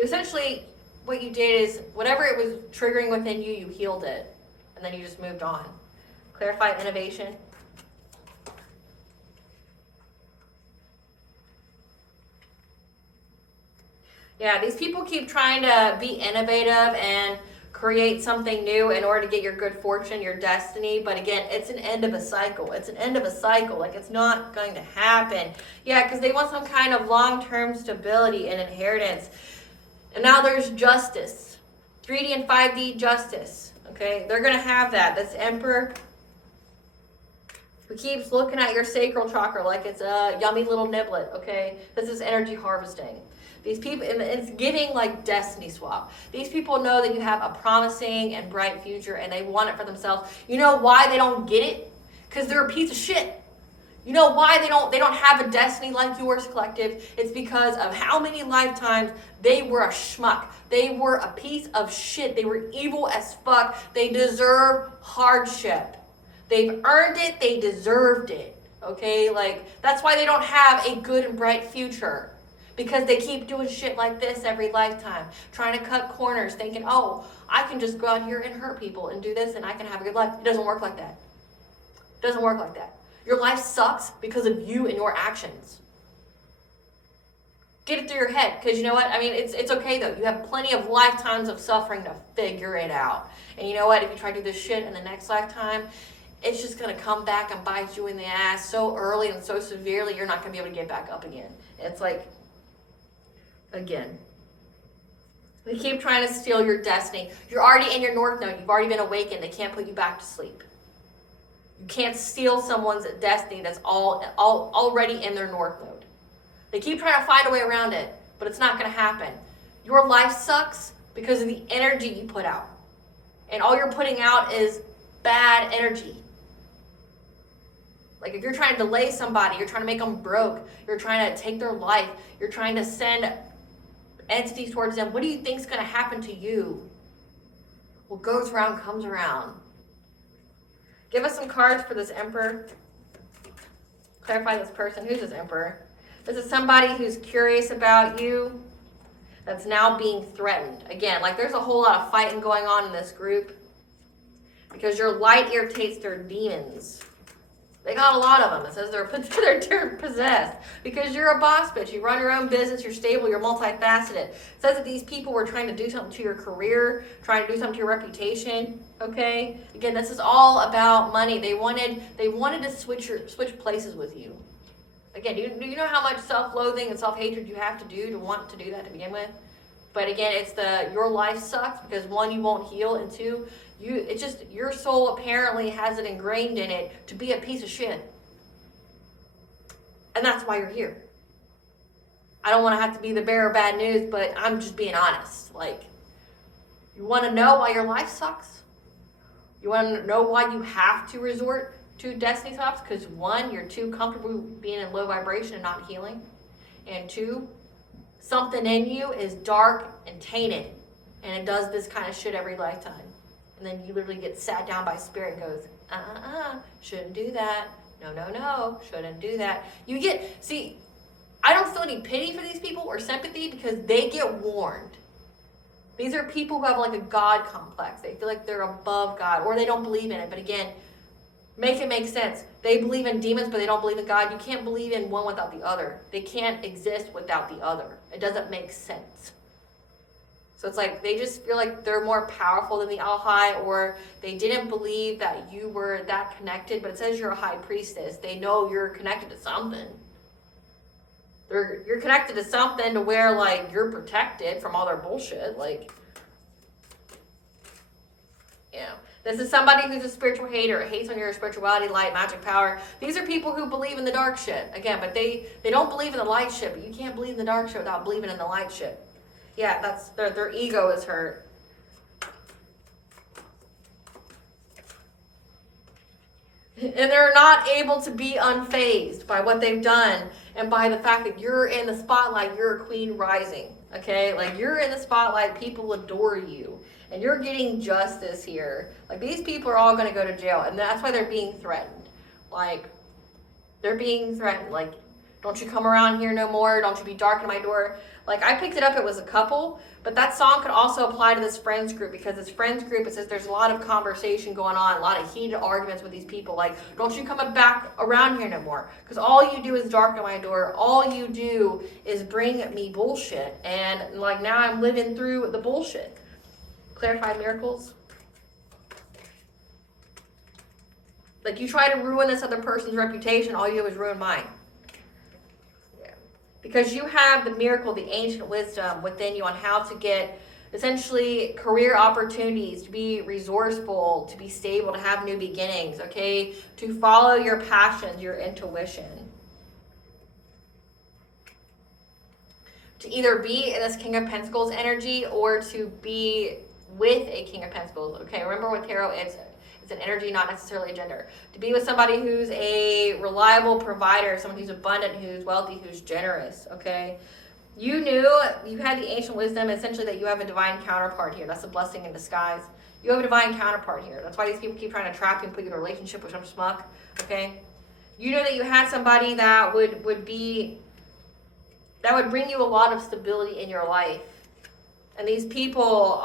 essentially what you did is whatever it was triggering within you, you healed it. And then you just moved on. Clarify innovation. Yeah, these people keep trying to be innovative and create something new in order to get your good fortune, your destiny. But again, it's an end of a cycle. It's an end of a cycle. Like, it's not going to happen. Yeah, because they want some kind of long-term stability and inheritance. And now there's justice. 3D and 5D justice. Okay, they're going to have that. This Emperor who keeps looking at your sacral chakra like it's a yummy little niblet, okay? This is energy harvesting. These people, and it's giving like destiny swap. These people know that you have a promising and bright future and they want it for themselves. You know why they don't get it? Because they're a piece of shit. You know why they don't have a destiny like yours, collective? It's because of how many lifetimes they were a schmuck. They were a piece of shit. They were evil as fuck. They deserve hardship. They've earned it. They deserved it. Okay? Like, that's why they don't have a good and bright future. Because they keep doing shit like this every lifetime. Trying to cut corners, thinking, oh, I can just go out here and hurt people and do this and I can have a good life. It doesn't work like that. It doesn't work like that. Your life sucks because of you and your actions. Get it through your head, because you know what? I mean, it's okay though. You have plenty of lifetimes of suffering to figure it out. And you know what? If you try to do this shit in the next lifetime, it's just going to come back and bite you in the ass so early and so severely, you're not going to be able to get back up again. It's like, again, they keep trying to steal your destiny. You're already in your north node. You've already been awakened. They can't put you back to sleep. You can't steal someone's destiny that's already in their north node. They keep trying to find a way around it, but it's not going to happen. Your life sucks because of the energy you put out. And all you're putting out is bad energy. Like, if you're trying to delay somebody, you're trying to make them broke, you're trying to take their life, you're trying to send entities towards them, what do you think is going to happen to you? What goes around comes around. Give us some cards for this Emperor. Clarify this person. Who's this Emperor? This is somebody who's curious about you that's now being threatened. Again, like, there's a whole lot of fighting going on in this group because your light irritates their demons. They got a lot of them. It says they're possessed because you're a boss bitch. You run your own business. You're stable. You're multifaceted. It says that these people were trying to do something to your career, trying to do something to your reputation. Okay. Again, this is all about money. They wanted to switch places with you. Again, do you know how much self-loathing and self-hatred you have to do to want to do that to begin with? But again, it's your life sucks because one, you won't heal, and two, it's just your soul apparently has it ingrained in it to be a piece of shit. And that's why you're here. I don't want to have to be the bearer of bad news, but I'm just being honest. Like, you want to know why your life sucks? You want to know why you have to resort to destiny swaps? Because one, you're too comfortable being in low vibration and not healing. And two, something in you is dark and tainted. And it does this kind of shit every lifetime. And then you literally get sat down by spirit and goes, shouldn't do that. No, shouldn't do that. I don't feel any pity for these people or sympathy because they get warned. These are people who have like a God complex. They feel like they're above God or they don't believe in it. But again, make it make sense. They believe in demons, but they don't believe in God. You can't believe in one without the other. They can't exist without the other. It doesn't make sense. So it's like they just feel like they're more powerful than the All High, or they didn't believe that you were that connected, but it says you're a high priestess. They know you're connected to something. You're connected to something to where, like, you're protected from all their bullshit. Like, this is somebody who's a spiritual hater, hates on your spirituality, light, magic, power. These are people who believe in the dark shit. Again, but they don't believe in the light shit, but you can't believe in the dark shit without believing in the light shit. Yeah, that's their ego is hurt. And they're not able to be unfazed by what they've done and by the fact that you're in the spotlight, you're a queen rising, okay? Like, you're in the spotlight, people adore you, and you're getting justice here. Like, these people are all going to go to jail, and that's why they're being threatened. Like, they're being threatened. Like, don't you come around here no more, don't you be darking my door. Like, I picked it up, it was a couple, but that song could also apply to this friends group, because this friends group, it says there's a lot of conversation going on, a lot of heated arguments with these people. Like, don't you come back around here no more, because all you do is darken my door. All you do is bring me bullshit, and like, now I'm living through the bullshit. Clarified miracles. Like, you try to ruin this other person's reputation, all you do is ruin mine. Because you have the miracle, the ancient wisdom within you on how to get essentially career opportunities, to be resourceful, to be stable, to have new beginnings, okay? To follow your passions, your intuition. To either be in this King of Pentacles energy or to be with a King of Pentacles, okay? Remember with tarot, it's an energy, not necessarily a gender. To be with somebody who's a reliable provider, someone who's abundant, who's wealthy, who's generous, okay? You knew, you had the ancient wisdom, essentially, that you have a divine counterpart here. That's a blessing in disguise. You have a divine counterpart here. That's why these people keep trying to trap you and put you in a relationship with some schmuck, okay? You know that you had somebody that would bring you a lot of stability in your life. And these people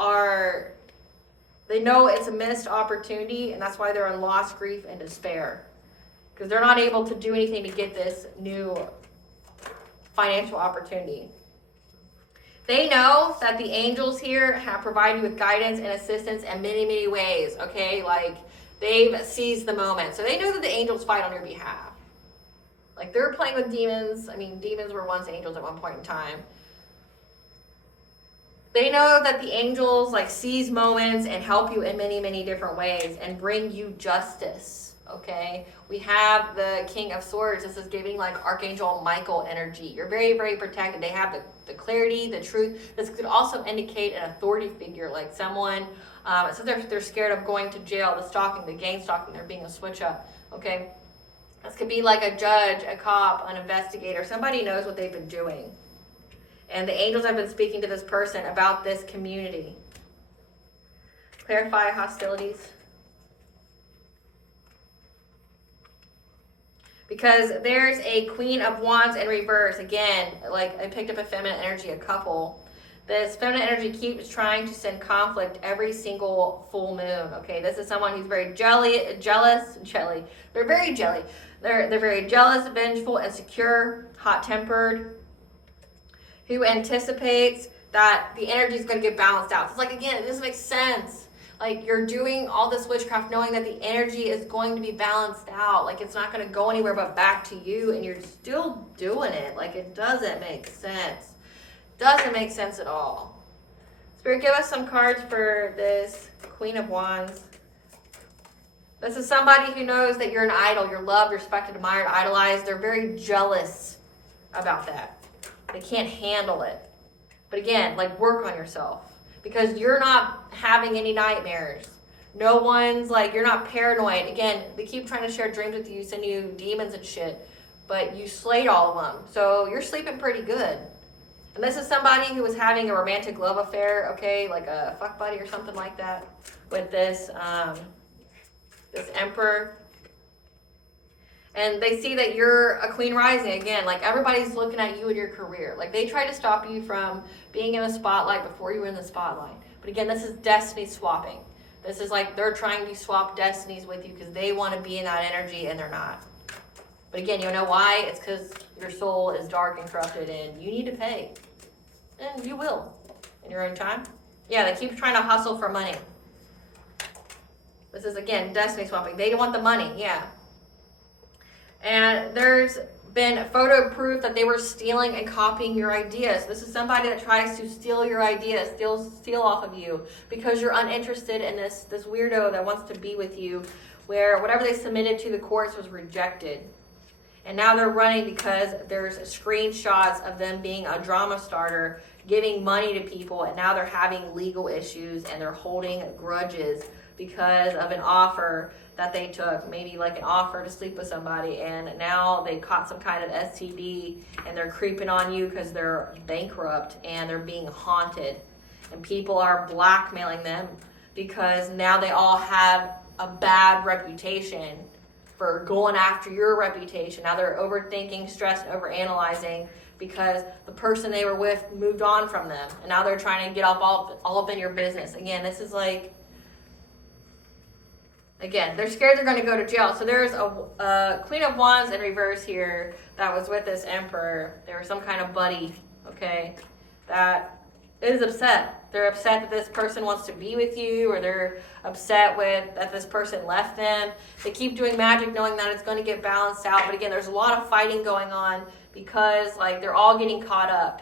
they know it's a missed opportunity, and that's why they're in loss, grief, and despair. Because they're not able to do anything to get this new financial opportunity. They know that the angels here have provided you with guidance and assistance in many, many ways, okay? Like, they've seized the moment. So they know that the angels fight on your behalf. Like, they're playing with demons. I mean, demons were once angels at one point in time. They know that the angels like seize moments and help you in many, many different ways and bring you justice, okay? We have the King of Swords. This is giving like Archangel Michael energy. You're very, very protected. They have the clarity, the truth. This could also indicate an authority figure, like someone, so they're scared of going to jail, the stalking, the gang stalking, they're being a switch up, okay? This could be like a judge, a cop, an investigator. Somebody knows what they've been doing. And the angels have been speaking to this person about this community. Clarify hostilities. Because there's a Queen of Wands in reverse. Again, like I picked up a feminine energy, a couple. This feminine energy keeps trying to send conflict every single full moon. Okay, this is someone who's very jealous. They're very jelly. They're very jealous, vengeful, insecure, hot-tempered, who anticipates that the energy is going to get balanced out. It's like, again, this makes sense. Like, you're doing all this witchcraft knowing that the energy is going to be balanced out. Like, it's not going to go anywhere but back to you, and you're still doing it. Like, it doesn't make sense. Doesn't make sense at all. Spirit, give us some cards for this Queen of Wands. This is somebody who knows that you're an idol. You're loved, respected, admired, idolized. They're very jealous about that. They can't handle it. But again, like, work on yourself. Because you're not having any nightmares. No one's like, you're not paranoid. Again, they keep trying to share dreams with you, send you demons and shit. But you slayed all of them. So you're sleeping pretty good. And this is somebody who was having a romantic love affair, okay? Like a fuck buddy or something like that. With this, this Emperor. And they see that you're a queen rising. Again, like, everybody's looking at you and your career. Like, they try to stop you from being in the spotlight before you were in the spotlight. But again, this is destiny swapping. This is like they're trying to swap destinies with you because they want to be in that energy and they're not. But again, you know why? It's because your soul is dark and corrupted and you need to pay. And you will. In your own time. Yeah, they keep trying to hustle for money. This is, again, destiny swapping. They want the money, yeah. And there's been photo proof that they were stealing and copying your ideas. This is somebody that tries to steal your ideas, steal off of you because you're uninterested in this weirdo that wants to be with you, where whatever they submitted to the courts was rejected. And now they're running because there's screenshots of them being a drama starter, giving money to people, and now they're having legal issues and they're holding grudges because of an offer that they took, maybe like an offer to sleep with somebody, and now they caught some kind of STD and they're creeping on you because they're bankrupt and they're being haunted, and people are blackmailing them because now they all have a bad reputation for going after your reputation. Now they're overthinking, stressed, overanalyzing because the person they were with moved on from them, and now they're trying to get all up in your business. Again, this is like, again, they're scared they're going to go to jail. So there's a Queen of Wands in reverse here that was with this Emperor. They were some kind of buddy, okay, that is upset. They're upset that this person wants to be with you, or they're upset with that this person left them. They keep doing magic knowing that it's going to get balanced out. But again, there's a lot of fighting going on because like they're all getting caught up.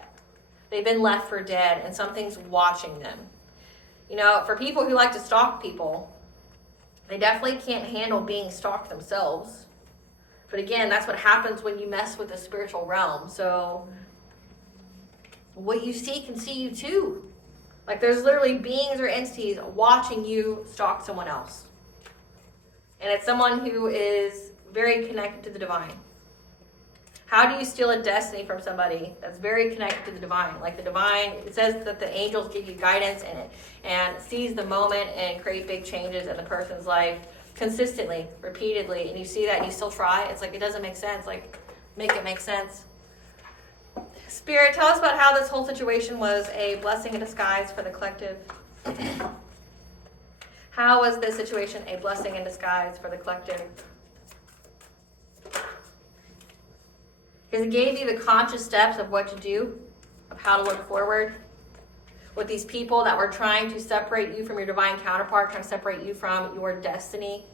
They've been left for dead and something's watching them. You know, for people who like to stalk people, they definitely can't handle being stalked themselves. But again, that's what happens when you mess with the spiritual realm. So what you see can see you too. Like there's literally beings or entities watching you stalk someone else. And it's someone who is very connected to the divine. How do you steal a destiny from somebody that's very connected to the divine? Like the divine, it says that the angels give you guidance in it and seize the moment and create big changes in the person's life consistently, repeatedly. And you see that and you still try. It's like, it doesn't make sense. Like, make it make sense. Spirit, tell us about how this whole situation was a blessing in disguise for the collective. How was this situation a blessing in disguise for the collective? Because it gave you the conscious steps of what to do, of how to look forward. With these people that were trying to separate you from your divine counterpart, trying to separate you from your destiny,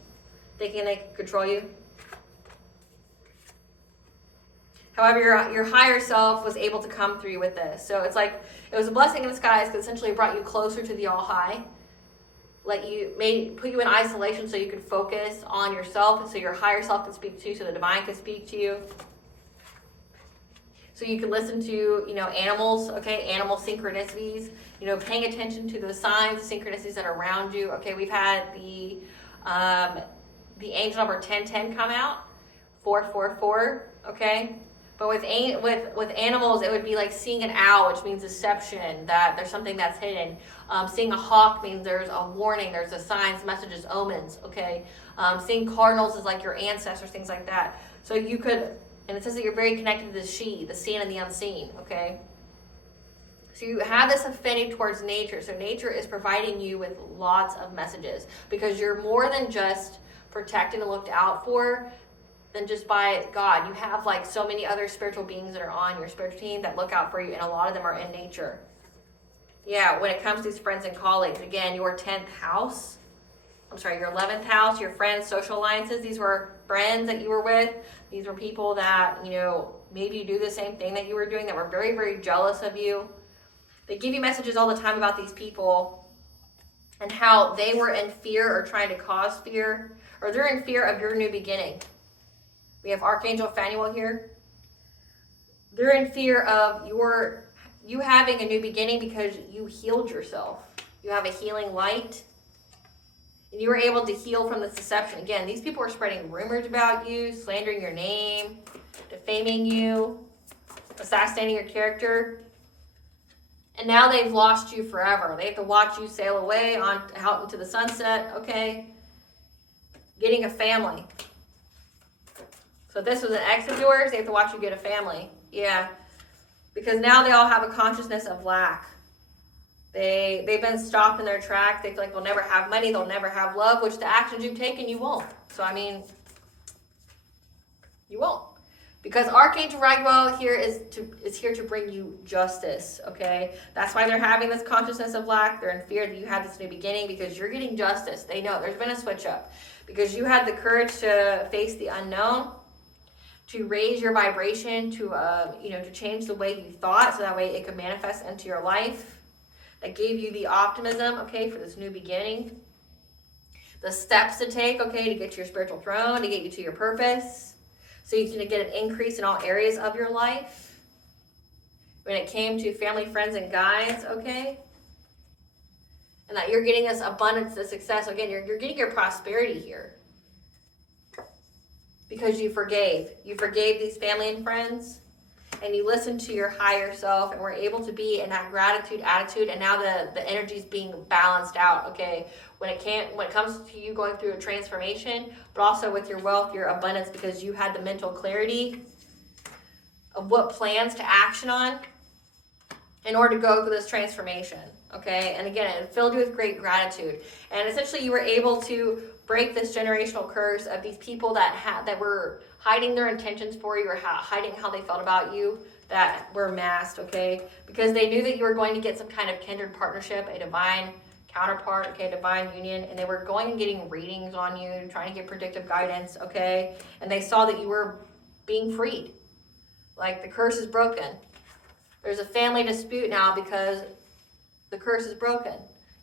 thinking they could control you. However, your higher self was able to come through with this. So it's like, it was a blessing in disguise because essentially it brought you closer to the All-High. Put you in isolation so you could focus on yourself, and so your higher self could speak to you, so the divine could speak to you. So you can listen to, animals, okay, animal synchronicities, paying attention to the signs, the synchronicities that are around you. Okay, we've had the angel number 1010 come out, 444, okay? But with animals, it would be like seeing an owl, which means deception, that there's something that's hidden. Seeing a hawk means there's a warning, there's a signs, messages, omens, okay? Seeing cardinals is like your ancestors, things like that. So you could, and it says that you're very connected to the she, the seen and the unseen, okay? So you have this affinity towards nature. So nature is providing you with lots of messages because you're more than just protected and looked out for than just by God. You have like so many other spiritual beings that are on your spiritual team that look out for you, and a lot of them are in nature. Yeah, when it comes to these friends and colleagues, again, your 10th house, your 11th house, your friends, social alliances, these were friends that you were with. These were people that, maybe you do the same thing that you were doing, that were very, very jealous of you. They give you messages all the time about these people and how they were in fear or trying to cause fear, or they're in fear of your new beginning. We have Archangel Phanuel here. They're in fear of you having a new beginning because you healed yourself. You have a healing light. And you were able to heal from this deception. Again, these people are spreading rumors about you, slandering your name, defaming you, assassinating your character. And now they've lost you forever. They have to watch you sail away out into the sunset, okay? Getting a family. So if this was an ex of yours, they have to watch you get a family. Yeah. Because now they all have a consciousness of lack. They've been stopped in their tracks. They feel like they'll never have money, they'll never have love, which the actions you've taken, you won't. So, you won't. Because Archangel Raguel here is here to bring you justice, okay? That's why they're having this consciousness of lack. They're in fear that you had this new beginning because you're getting justice. They know there's been a switch up. Because you had the courage to face the unknown, to raise your vibration, to change the way you thought so that way it could manifest into your life. That gave you the optimism, okay, for this new beginning. The steps to take, okay, to get to your spiritual throne, to get you to your purpose. So you can get an increase in all areas of your life. When it came to family, friends, and guides, okay. and that you're getting this abundance, this success. So again, you're getting your prosperity here because you forgave. You forgave these family and friends, and you listened to your higher self, and were able to be in that gratitude attitude. And now the energy is being balanced out. Okay, when it comes to you going through a transformation, but also with your wealth, your abundance, because you had the mental clarity of what plans to action on in order to go through this transformation. Okay, and again, it filled you with great gratitude, and essentially you were able to break this generational curse of these people that were hiding their intentions for you, or hiding how they felt about you, that were masked. Okay, because they knew that you were going to get some kind of kindred partnership, a divine counterpart, okay, divine union, and they were going and getting readings on you, trying to get predictive guidance. Okay, and they saw that you were being freed, like the curse is broken. There's a family dispute now because the curse is broken.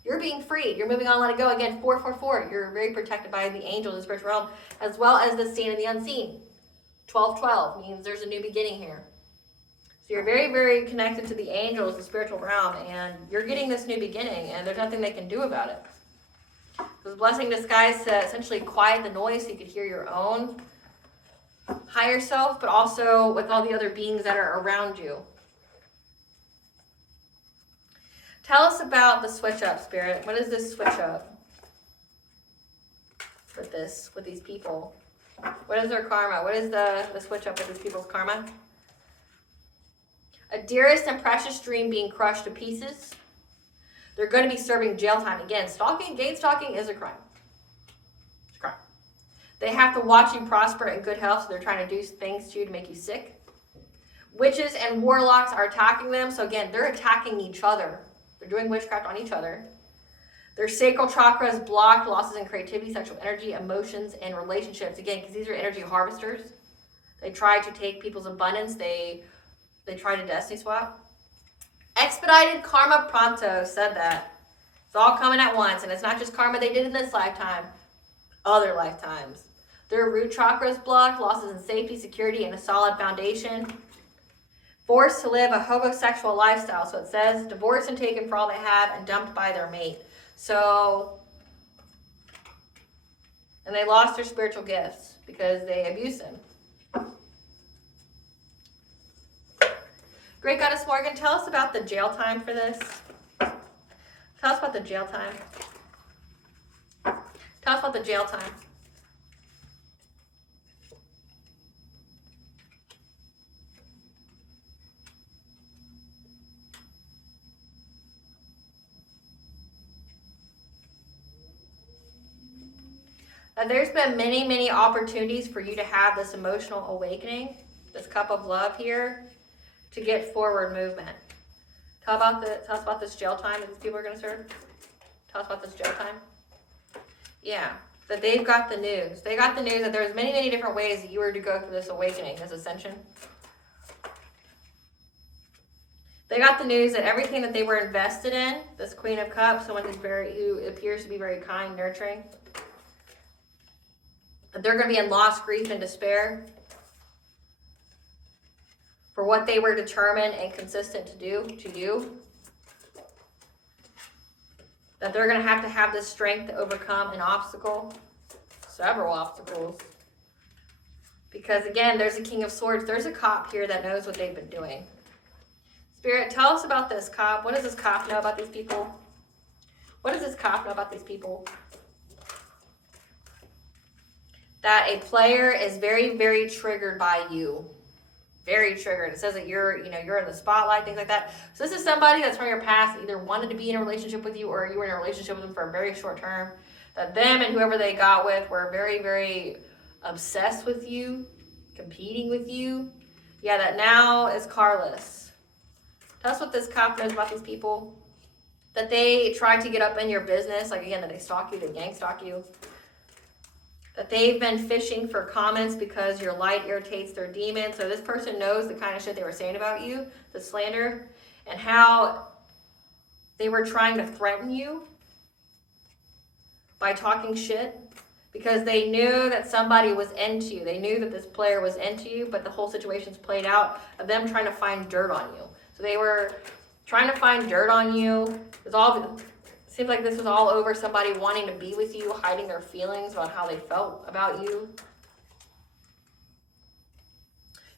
You're being freed. You're moving on, let it go. Again, 444. You're very protected by the angels in the spiritual realm, as well as the seen and the unseen. 1212 means there's a new beginning here. So you're very, very connected to the angels, the spiritual realm, and you're getting this new beginning, and there's nothing they can do about it. This blessing disguised to essentially quiet the noise so you could hear your own higher self, but also with all the other beings that are around you. Tell us about the switch up, Spirit. What is this switch up with these people? What is their karma? What is the switch up with these people's karma? A dearest and precious dream being crushed to pieces. They're going to be serving jail time. Again, gate stalking is a crime. It's a crime. They have to watch you prosper in good health, so they're trying to do things to you to make you sick. Witches and warlocks are attacking them. So again, they're attacking each other. They're doing witchcraft on each other. Their sacral chakra is blocked, losses in creativity, sexual energy, emotions, and relationships. Again, because these are energy harvesters. They try to take people's abundance. They try to destiny swap. Expedited karma pronto said that. It's all coming at once. And it's not just karma they did in this lifetime, other lifetimes. Their root chakra is blocked, losses in safety, security, and a solid foundation. Forced to live a homosexual lifestyle. So it says divorced and taken for all they have and dumped by their mate. So, and they lost their spiritual gifts because they abused them. Great Goddess Morgan, tell us about the jail time for this. Tell us about the jail time. Tell us about the jail time. There's been many, many opportunities for you to have this emotional awakening, this cup of love here, to get forward movement. Tell us about this jail time that these people are going to serve. Tell us about this jail time. Yeah, that they've got the news. They got the news that there's many, many different ways that you were to go through this awakening, this ascension. They got the news that everything that they were invested in, this Queen of Cups, someone who appears to be very kind, nurturing, that they're going to be in loss, grief, and despair for what they were determined and consistent to do to you. That they're going to have this strength to overcome an obstacle, several obstacles. Because again, there's a King of Swords. There's a cop here that knows what they've been doing. Spirit, tell us about this cop. What does this cop know about these people? What does this cop know about these people? That a player is very, very triggered by you. Very triggered. It says that you're in the spotlight, things like that. So this is somebody that's from your past that either wanted to be in a relationship with you or you were in a relationship with them for a very short term. That them and whoever they got with were very, very obsessed with you, competing with you. Yeah, that now is carless. Tell us what this cop knows about these people. That they try to get up in your business. Like again, that they stalk you, they gang stalk you. That they've been fishing for comments because your light irritates their demons. So this person knows the kind of shit they were saying about you, the slander, and how they were trying to threaten you by talking shit because they knew that somebody was into you. They knew that this player was into you, but the whole situation's played out of them trying to find dirt on you. So they were trying to find dirt on you. Seems like this was all over somebody wanting to be with you, hiding their feelings about how they felt about you.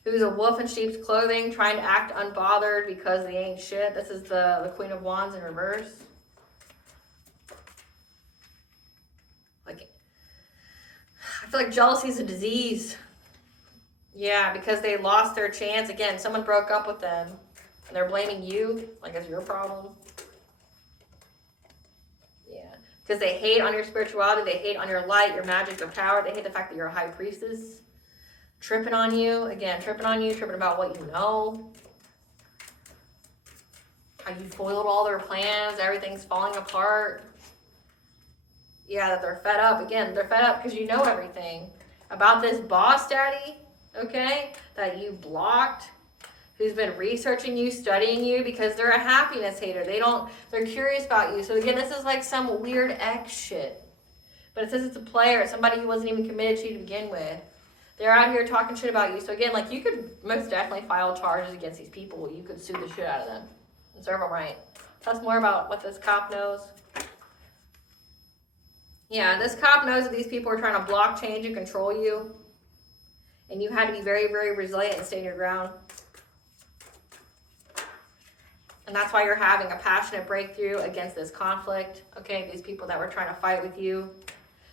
Who's a wolf in sheep's clothing, trying to act unbothered because they ain't shit. This is the Queen of Wands in reverse. Like, I feel like jealousy is a disease. Yeah, because they lost their chance. Again, someone broke up with them and they're blaming you, like it's your problem. Yeah, because they hate on your spirituality, they hate on your light, your magic, your power. They hate the fact that you're a high priestess. Tripping on you, again, tripping about what you know. How you foiled all their plans, everything's falling apart. Yeah, that they're fed up. Again, they're fed up because you know everything about this boss daddy, okay, that you blocked, who's been researching you, studying you, because they're a happiness hater. They're curious about you. So again, this is like some weird ex shit. But it says it's a player, somebody who wasn't even committed to you to begin with. They're out here talking shit about you. So again, like you could most definitely file charges against these people. You could sue the shit out of them and serve them right. Tell us more about what this cop knows. Yeah, this cop knows that these people are trying to block, change, and control you. And you had to be very, very resilient and stand your ground. And that's why you're having a passionate breakthrough against this conflict. Okay, these people that were trying to fight with you.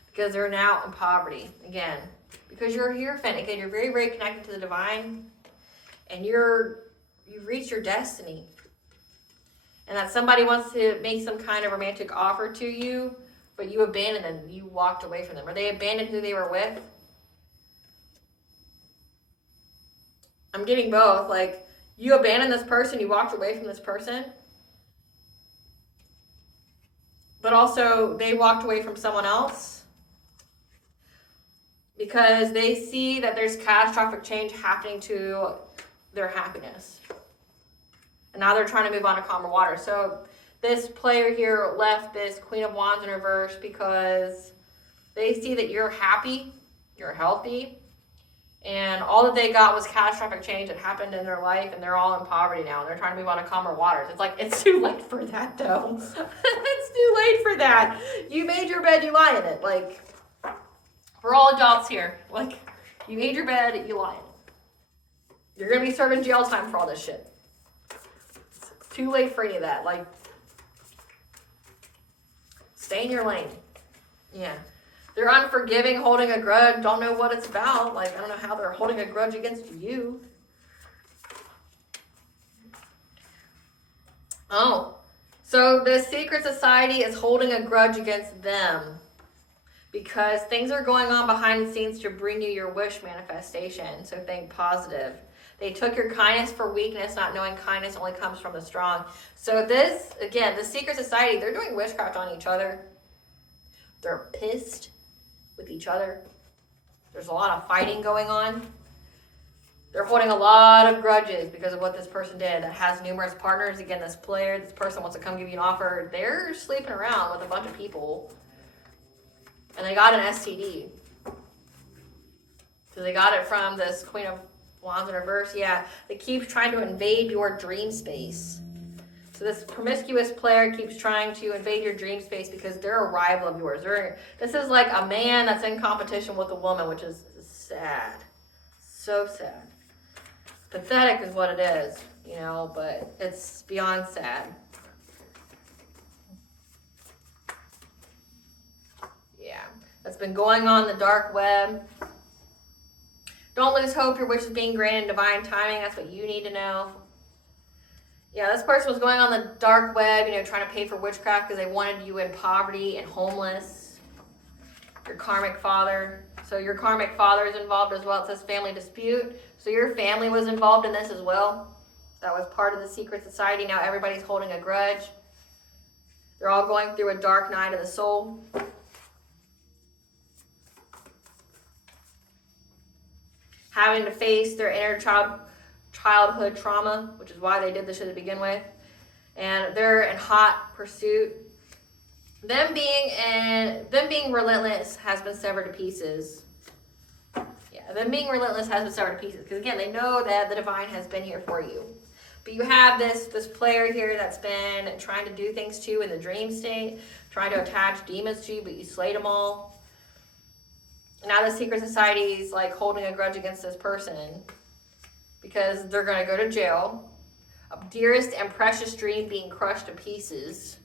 Because they're now in poverty. Again, because you're a Hierophant. Again, you're very, very connected to the divine. And you've reached your destiny. And that somebody wants to make some kind of romantic offer to you, but you abandoned them. You walked away from them. Or they abandoned who they were with. I'm getting both. Like, you abandoned this person, you walked away from this person. But also, they walked away from someone else. Because they see that there's catastrophic change happening to their happiness. And now they're trying to move on to calmer water. So this player here left this Queen of Wands in reverse because they see that you're happy, you're healthy, and all that they got was catastrophic change that happened in their life, and they're all in poverty now, and they're trying to move on to calmer waters. It's like, it's too late for that, though. It's too late for that. You made your bed, you lie in it. Like, we're all adults here. Like, you made your bed, you lie in it. You're going to be serving jail time for all this shit. It's too late for any of that. Like, stay in your lane. Yeah. They're unforgiving, holding a grudge, don't know what it's about. Like, I don't know how they're holding a grudge against you. Oh, so the secret society is holding a grudge against them because things are going on behind the scenes to bring you your wish manifestation. So think positive. They took your kindness for weakness, not knowing kindness only comes from the strong. So this, again, the secret society, they're doing witchcraft on each other. They're pissed with each other. There's a lot of fighting going on. They're holding a lot of grudges because of what this person did that has numerous partners. Again, this person wants to come give you an offer. They're sleeping around with a bunch of people. And they got an STD. So they got it from this Queen of Wands in reverse. Yeah, they keep trying to invade your dream space. So this promiscuous player keeps trying to invade your dream space because they're a rival of yours. This is like a man that's in competition with a woman, which is sad. So sad. Pathetic is what it is, you know, but it's beyond sad. Yeah, that's been going on the dark web. Don't lose hope. Your wish is being granted in divine timing. That's what you need to know. Yeah, this person was going on the dark web, you know, trying to pay for witchcraft because they wanted you in poverty and homeless. Your karmic father. So your karmic father is involved as well. It says family dispute. So your family was involved in this as well. That was part of the secret society. Now everybody's holding a grudge. They're all going through a dark night of the soul. Having to face their inner childhood trauma, which is why they did this shit to begin with. And they're in hot pursuit. Them being relentless has been severed to pieces. Yeah, them being relentless has been severed to pieces. Because again, they know that the divine has been here for you. But you have this player here that's been trying to do things to you in the dream state, trying to attach demons to you, but you slayed them all. Now the secret society is like holding a grudge against this person because they're going to go to jail. A dearest and precious dream being crushed to pieces.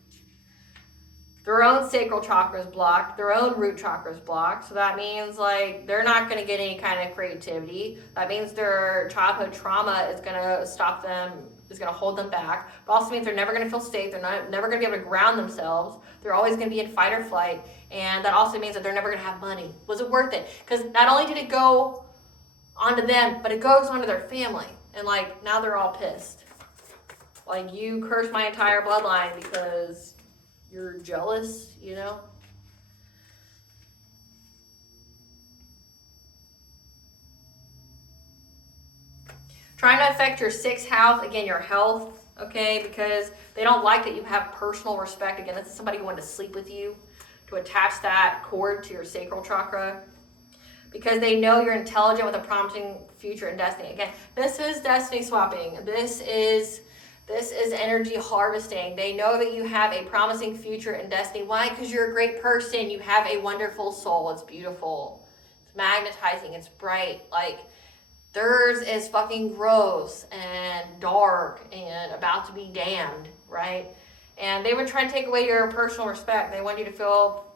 Their own sacral chakra is blocked. Their own root chakra is blocked. So that means like they're not going to get any kind of creativity. That means their childhood trauma is going to stop them, is going to hold them back. But also means they're never going to feel safe. They're never going to be able to ground themselves. They're always going to be in fight or flight. And that also means that they're never going to have money. Was it worth it? Because not only did it go onto them, but it goes onto their family. And like now they're all pissed. Like you cursed my entire bloodline because you're jealous, you know? Trying to affect your 6th house, again, your health, okay? Because they don't like that you have personal respect. Again, this is somebody who wanted to sleep with you, to attach that cord to your sacral chakra. Because they know you're intelligent with a promising future and destiny. Again, this is destiny swapping. This is energy harvesting. They know that you have a promising future and destiny. Why? Because you're a great person. You have a wonderful soul. It's beautiful. It's magnetizing. It's bright. Like theirs is fucking gross and dark and about to be damned, right? And they would try to take away your personal respect. They want you to feel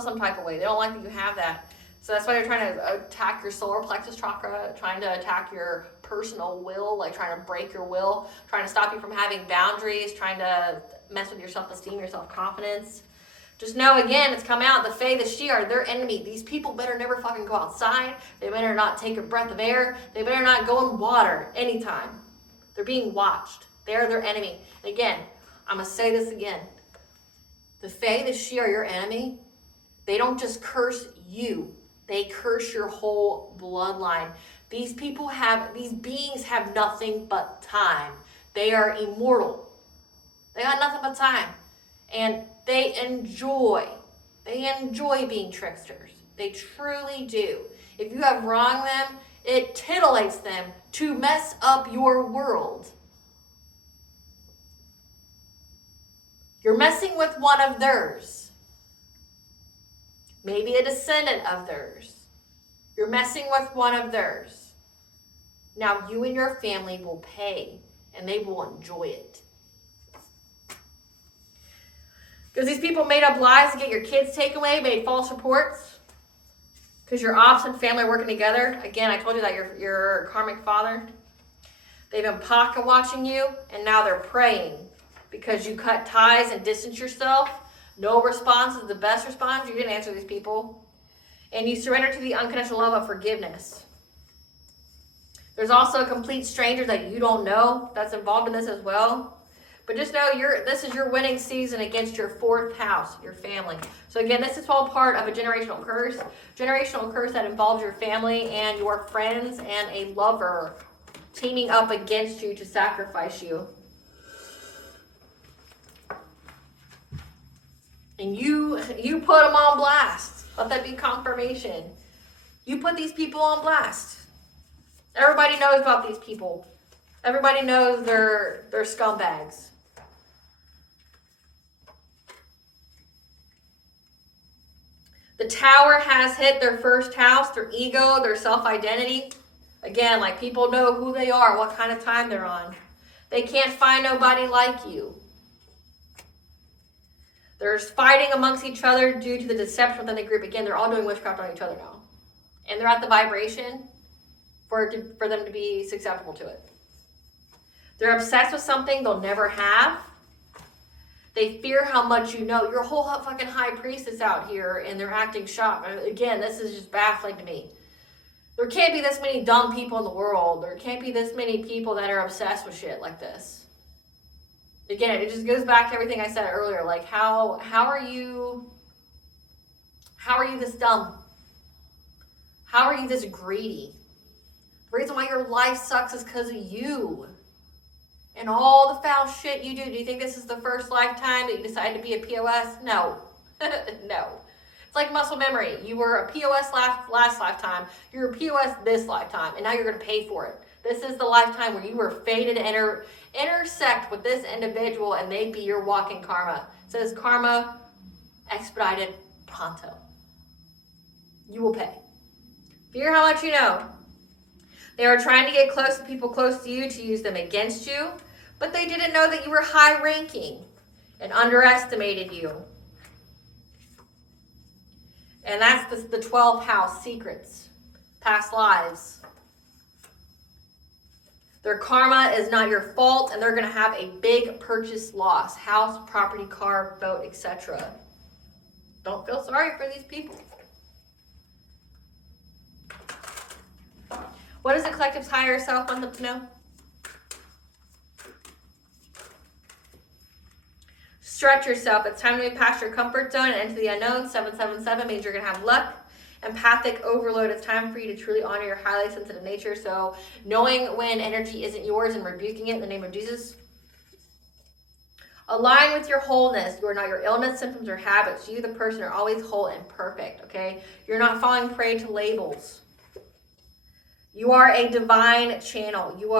some type of way. They don't like that you have that. So that's why they're trying to attack your solar plexus chakra, trying to attack your personal will, like trying to break your will, trying to stop you from having boundaries, trying to mess with your self-esteem, your self-confidence. Just know, again, it's come out, the Fae, the She are their enemy. These people better never fucking go outside. They better not take a breath of air. They better not go in water anytime. They're being watched. They are their enemy. And again, I'm going to say this again. The Fae, the She are your enemy. They don't just curse you. They curse your whole bloodline. These beings have nothing but time. They are immortal. They got nothing but time. And they enjoy being tricksters. They truly do. If you have wronged them, it titillates them to mess up your world. You're messing with one of theirs. Maybe a descendant of theirs. You're messing with one of theirs. Now you and your family will pay, and they will enjoy it. Because these people made up lies to get your kids taken away, made false reports. Because your ops and family are working together. Again, I told you that your karmic father. They've been pocket watching you, and now they're praying. Because you cut ties and distance yourself. No response is the best response. You didn't answer these people. And you surrender to the unconditional love of forgiveness. There's also a complete stranger that you don't know that's involved in this as well. But just know this is your winning season against your 4th house, your family. So again, this is all part of a generational curse. Generational curse that involves your family and your friends and a lover teaming up against you to sacrifice you. And you put them on blast. Let that be confirmation. You put these people on blast. Everybody knows about these people. Everybody knows they're scumbags. The Tower has hit their 1st house, their ego, their self-identity. Again, like people know who they are, what kind of time they're on. They can't find nobody like you. There's fighting amongst each other due to the deception within the group. Again, they're all doing witchcraft on each other now. And they're at the vibration for them to be susceptible to it. They're obsessed with something they'll never have. They fear how much you know. Your whole fucking high priestess out here and they're acting shocked. Again, this is just baffling to me. There can't be this many dumb people in the world. There can't be this many people that are obsessed with shit like this. Again, it just goes back to everything I said earlier. Like, how are you this dumb? How are you this greedy? The reason why your life sucks is because of you. And all the foul shit you do. Do you think this is the first lifetime that you decided to be a POS? No. No. It's like muscle memory. You were a POS last lifetime. You're a POS this lifetime. And now you're going to pay for it. This is the lifetime where you were fated to intersect with this individual and they be your walking karma. It says karma expedited pronto. You will pay. Fear how much you know. They were trying to get close to people close to you to use them against you, but they didn't know that you were high ranking and underestimated you. And that's the 12th house secrets, past lives. Their karma is not your fault, and they're going to have a big purchase loss. House, property, car, boat, etc. Don't feel sorry for these people. What does the collective's higher self want them to know? Stretch yourself. It's time to move past your comfort zone and into the unknown. 777 means you're going to have luck. Empathic overload. It's time for you to truly honor your highly sensitive nature. So knowing when energy isn't yours and rebuking it in the name of Jesus. Align with your wholeness. You are not your illness, symptoms, or habits. You, the person, are always whole and perfect, okay? You're not falling prey to labels. You are a divine channel. You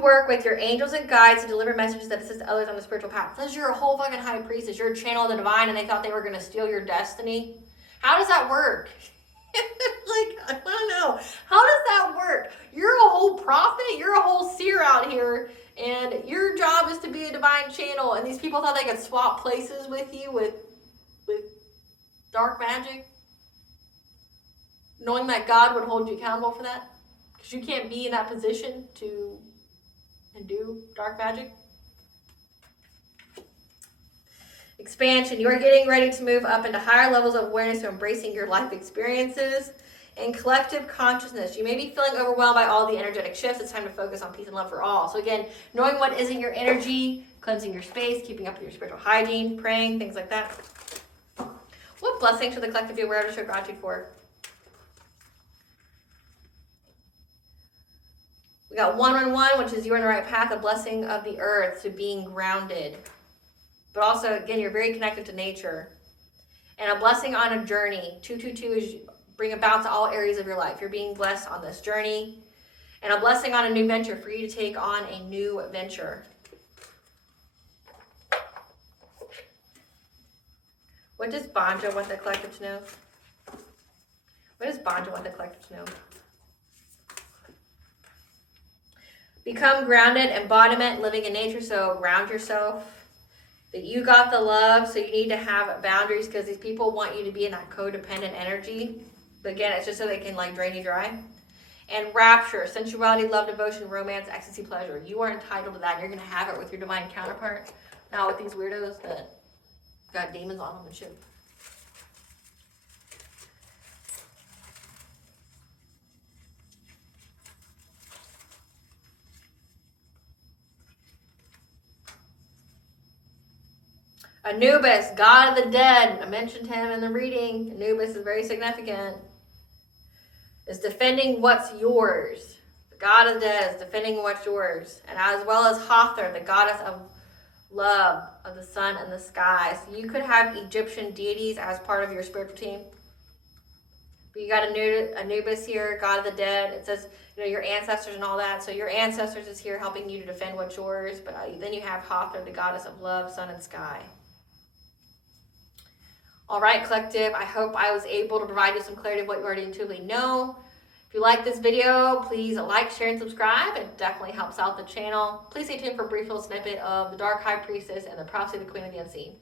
work with your angels and guides to deliver messages that assist others on the spiritual path. Says you're a whole fucking high priestess. You're a channel of the divine and they thought they were going to steal your destiny. How does that work? I don't know. How does that work? You're a whole prophet. You're a whole seer out here. And your job is to be a divine channel. And these people thought they could swap places with you with dark magic. Knowing that God would hold you accountable for that. Because you can't be in that position to do dark magic. Expansion. You're getting ready to move up into higher levels of awareness, so embracing your life experiences and collective consciousness. You may be feeling overwhelmed by all the energetic shifts. It's time to focus on peace and love for all. So again, knowing what isn't your energy, cleansing your space, keeping up with your spiritual hygiene, praying, things like that. What blessings should the collective be aware of to show gratitude for? We got 111, which is you're on the right path, a blessing of the earth to being grounded. But also, again, you're very connected to nature. And a blessing on a journey. 222 is bring about to all areas of your life. You're being blessed on this journey. And a blessing on a new venture for you to take on a new venture. What does Banja want the collective to know? What does Banja want the collective to know? Become grounded, embodiment, living in nature. So ground yourself. That you got the love, so you need to have boundaries because these people want you to be in that codependent energy. But again, it's just so they can drain you dry. And rapture, sensuality, love, devotion, romance, ecstasy, pleasure. You are entitled to that. You're going to have it with your divine counterpart. Not with these weirdos that got demons on them and shit. Anubis, god of the dead. I mentioned him in the reading. Anubis is very significant. Is defending what's yours. The god of the dead is defending what's yours. And as well as Hathor, the goddess of love, of the sun and the sky. So you could have Egyptian deities as part of your spiritual team. But you got Anubis here, god of the dead. It says, your ancestors and all that. So your ancestors is here helping you to defend what's yours. But then you have Hathor, the goddess of love, sun and sky. All right, collective, I hope I was able to provide you some clarity of what you already intuitively know. If you like this video, please like, share, and subscribe. It definitely helps out the channel. Please stay tuned for a brief little snippet of the Dark High Priestess and the Prophecy of the Queen of the Unseen.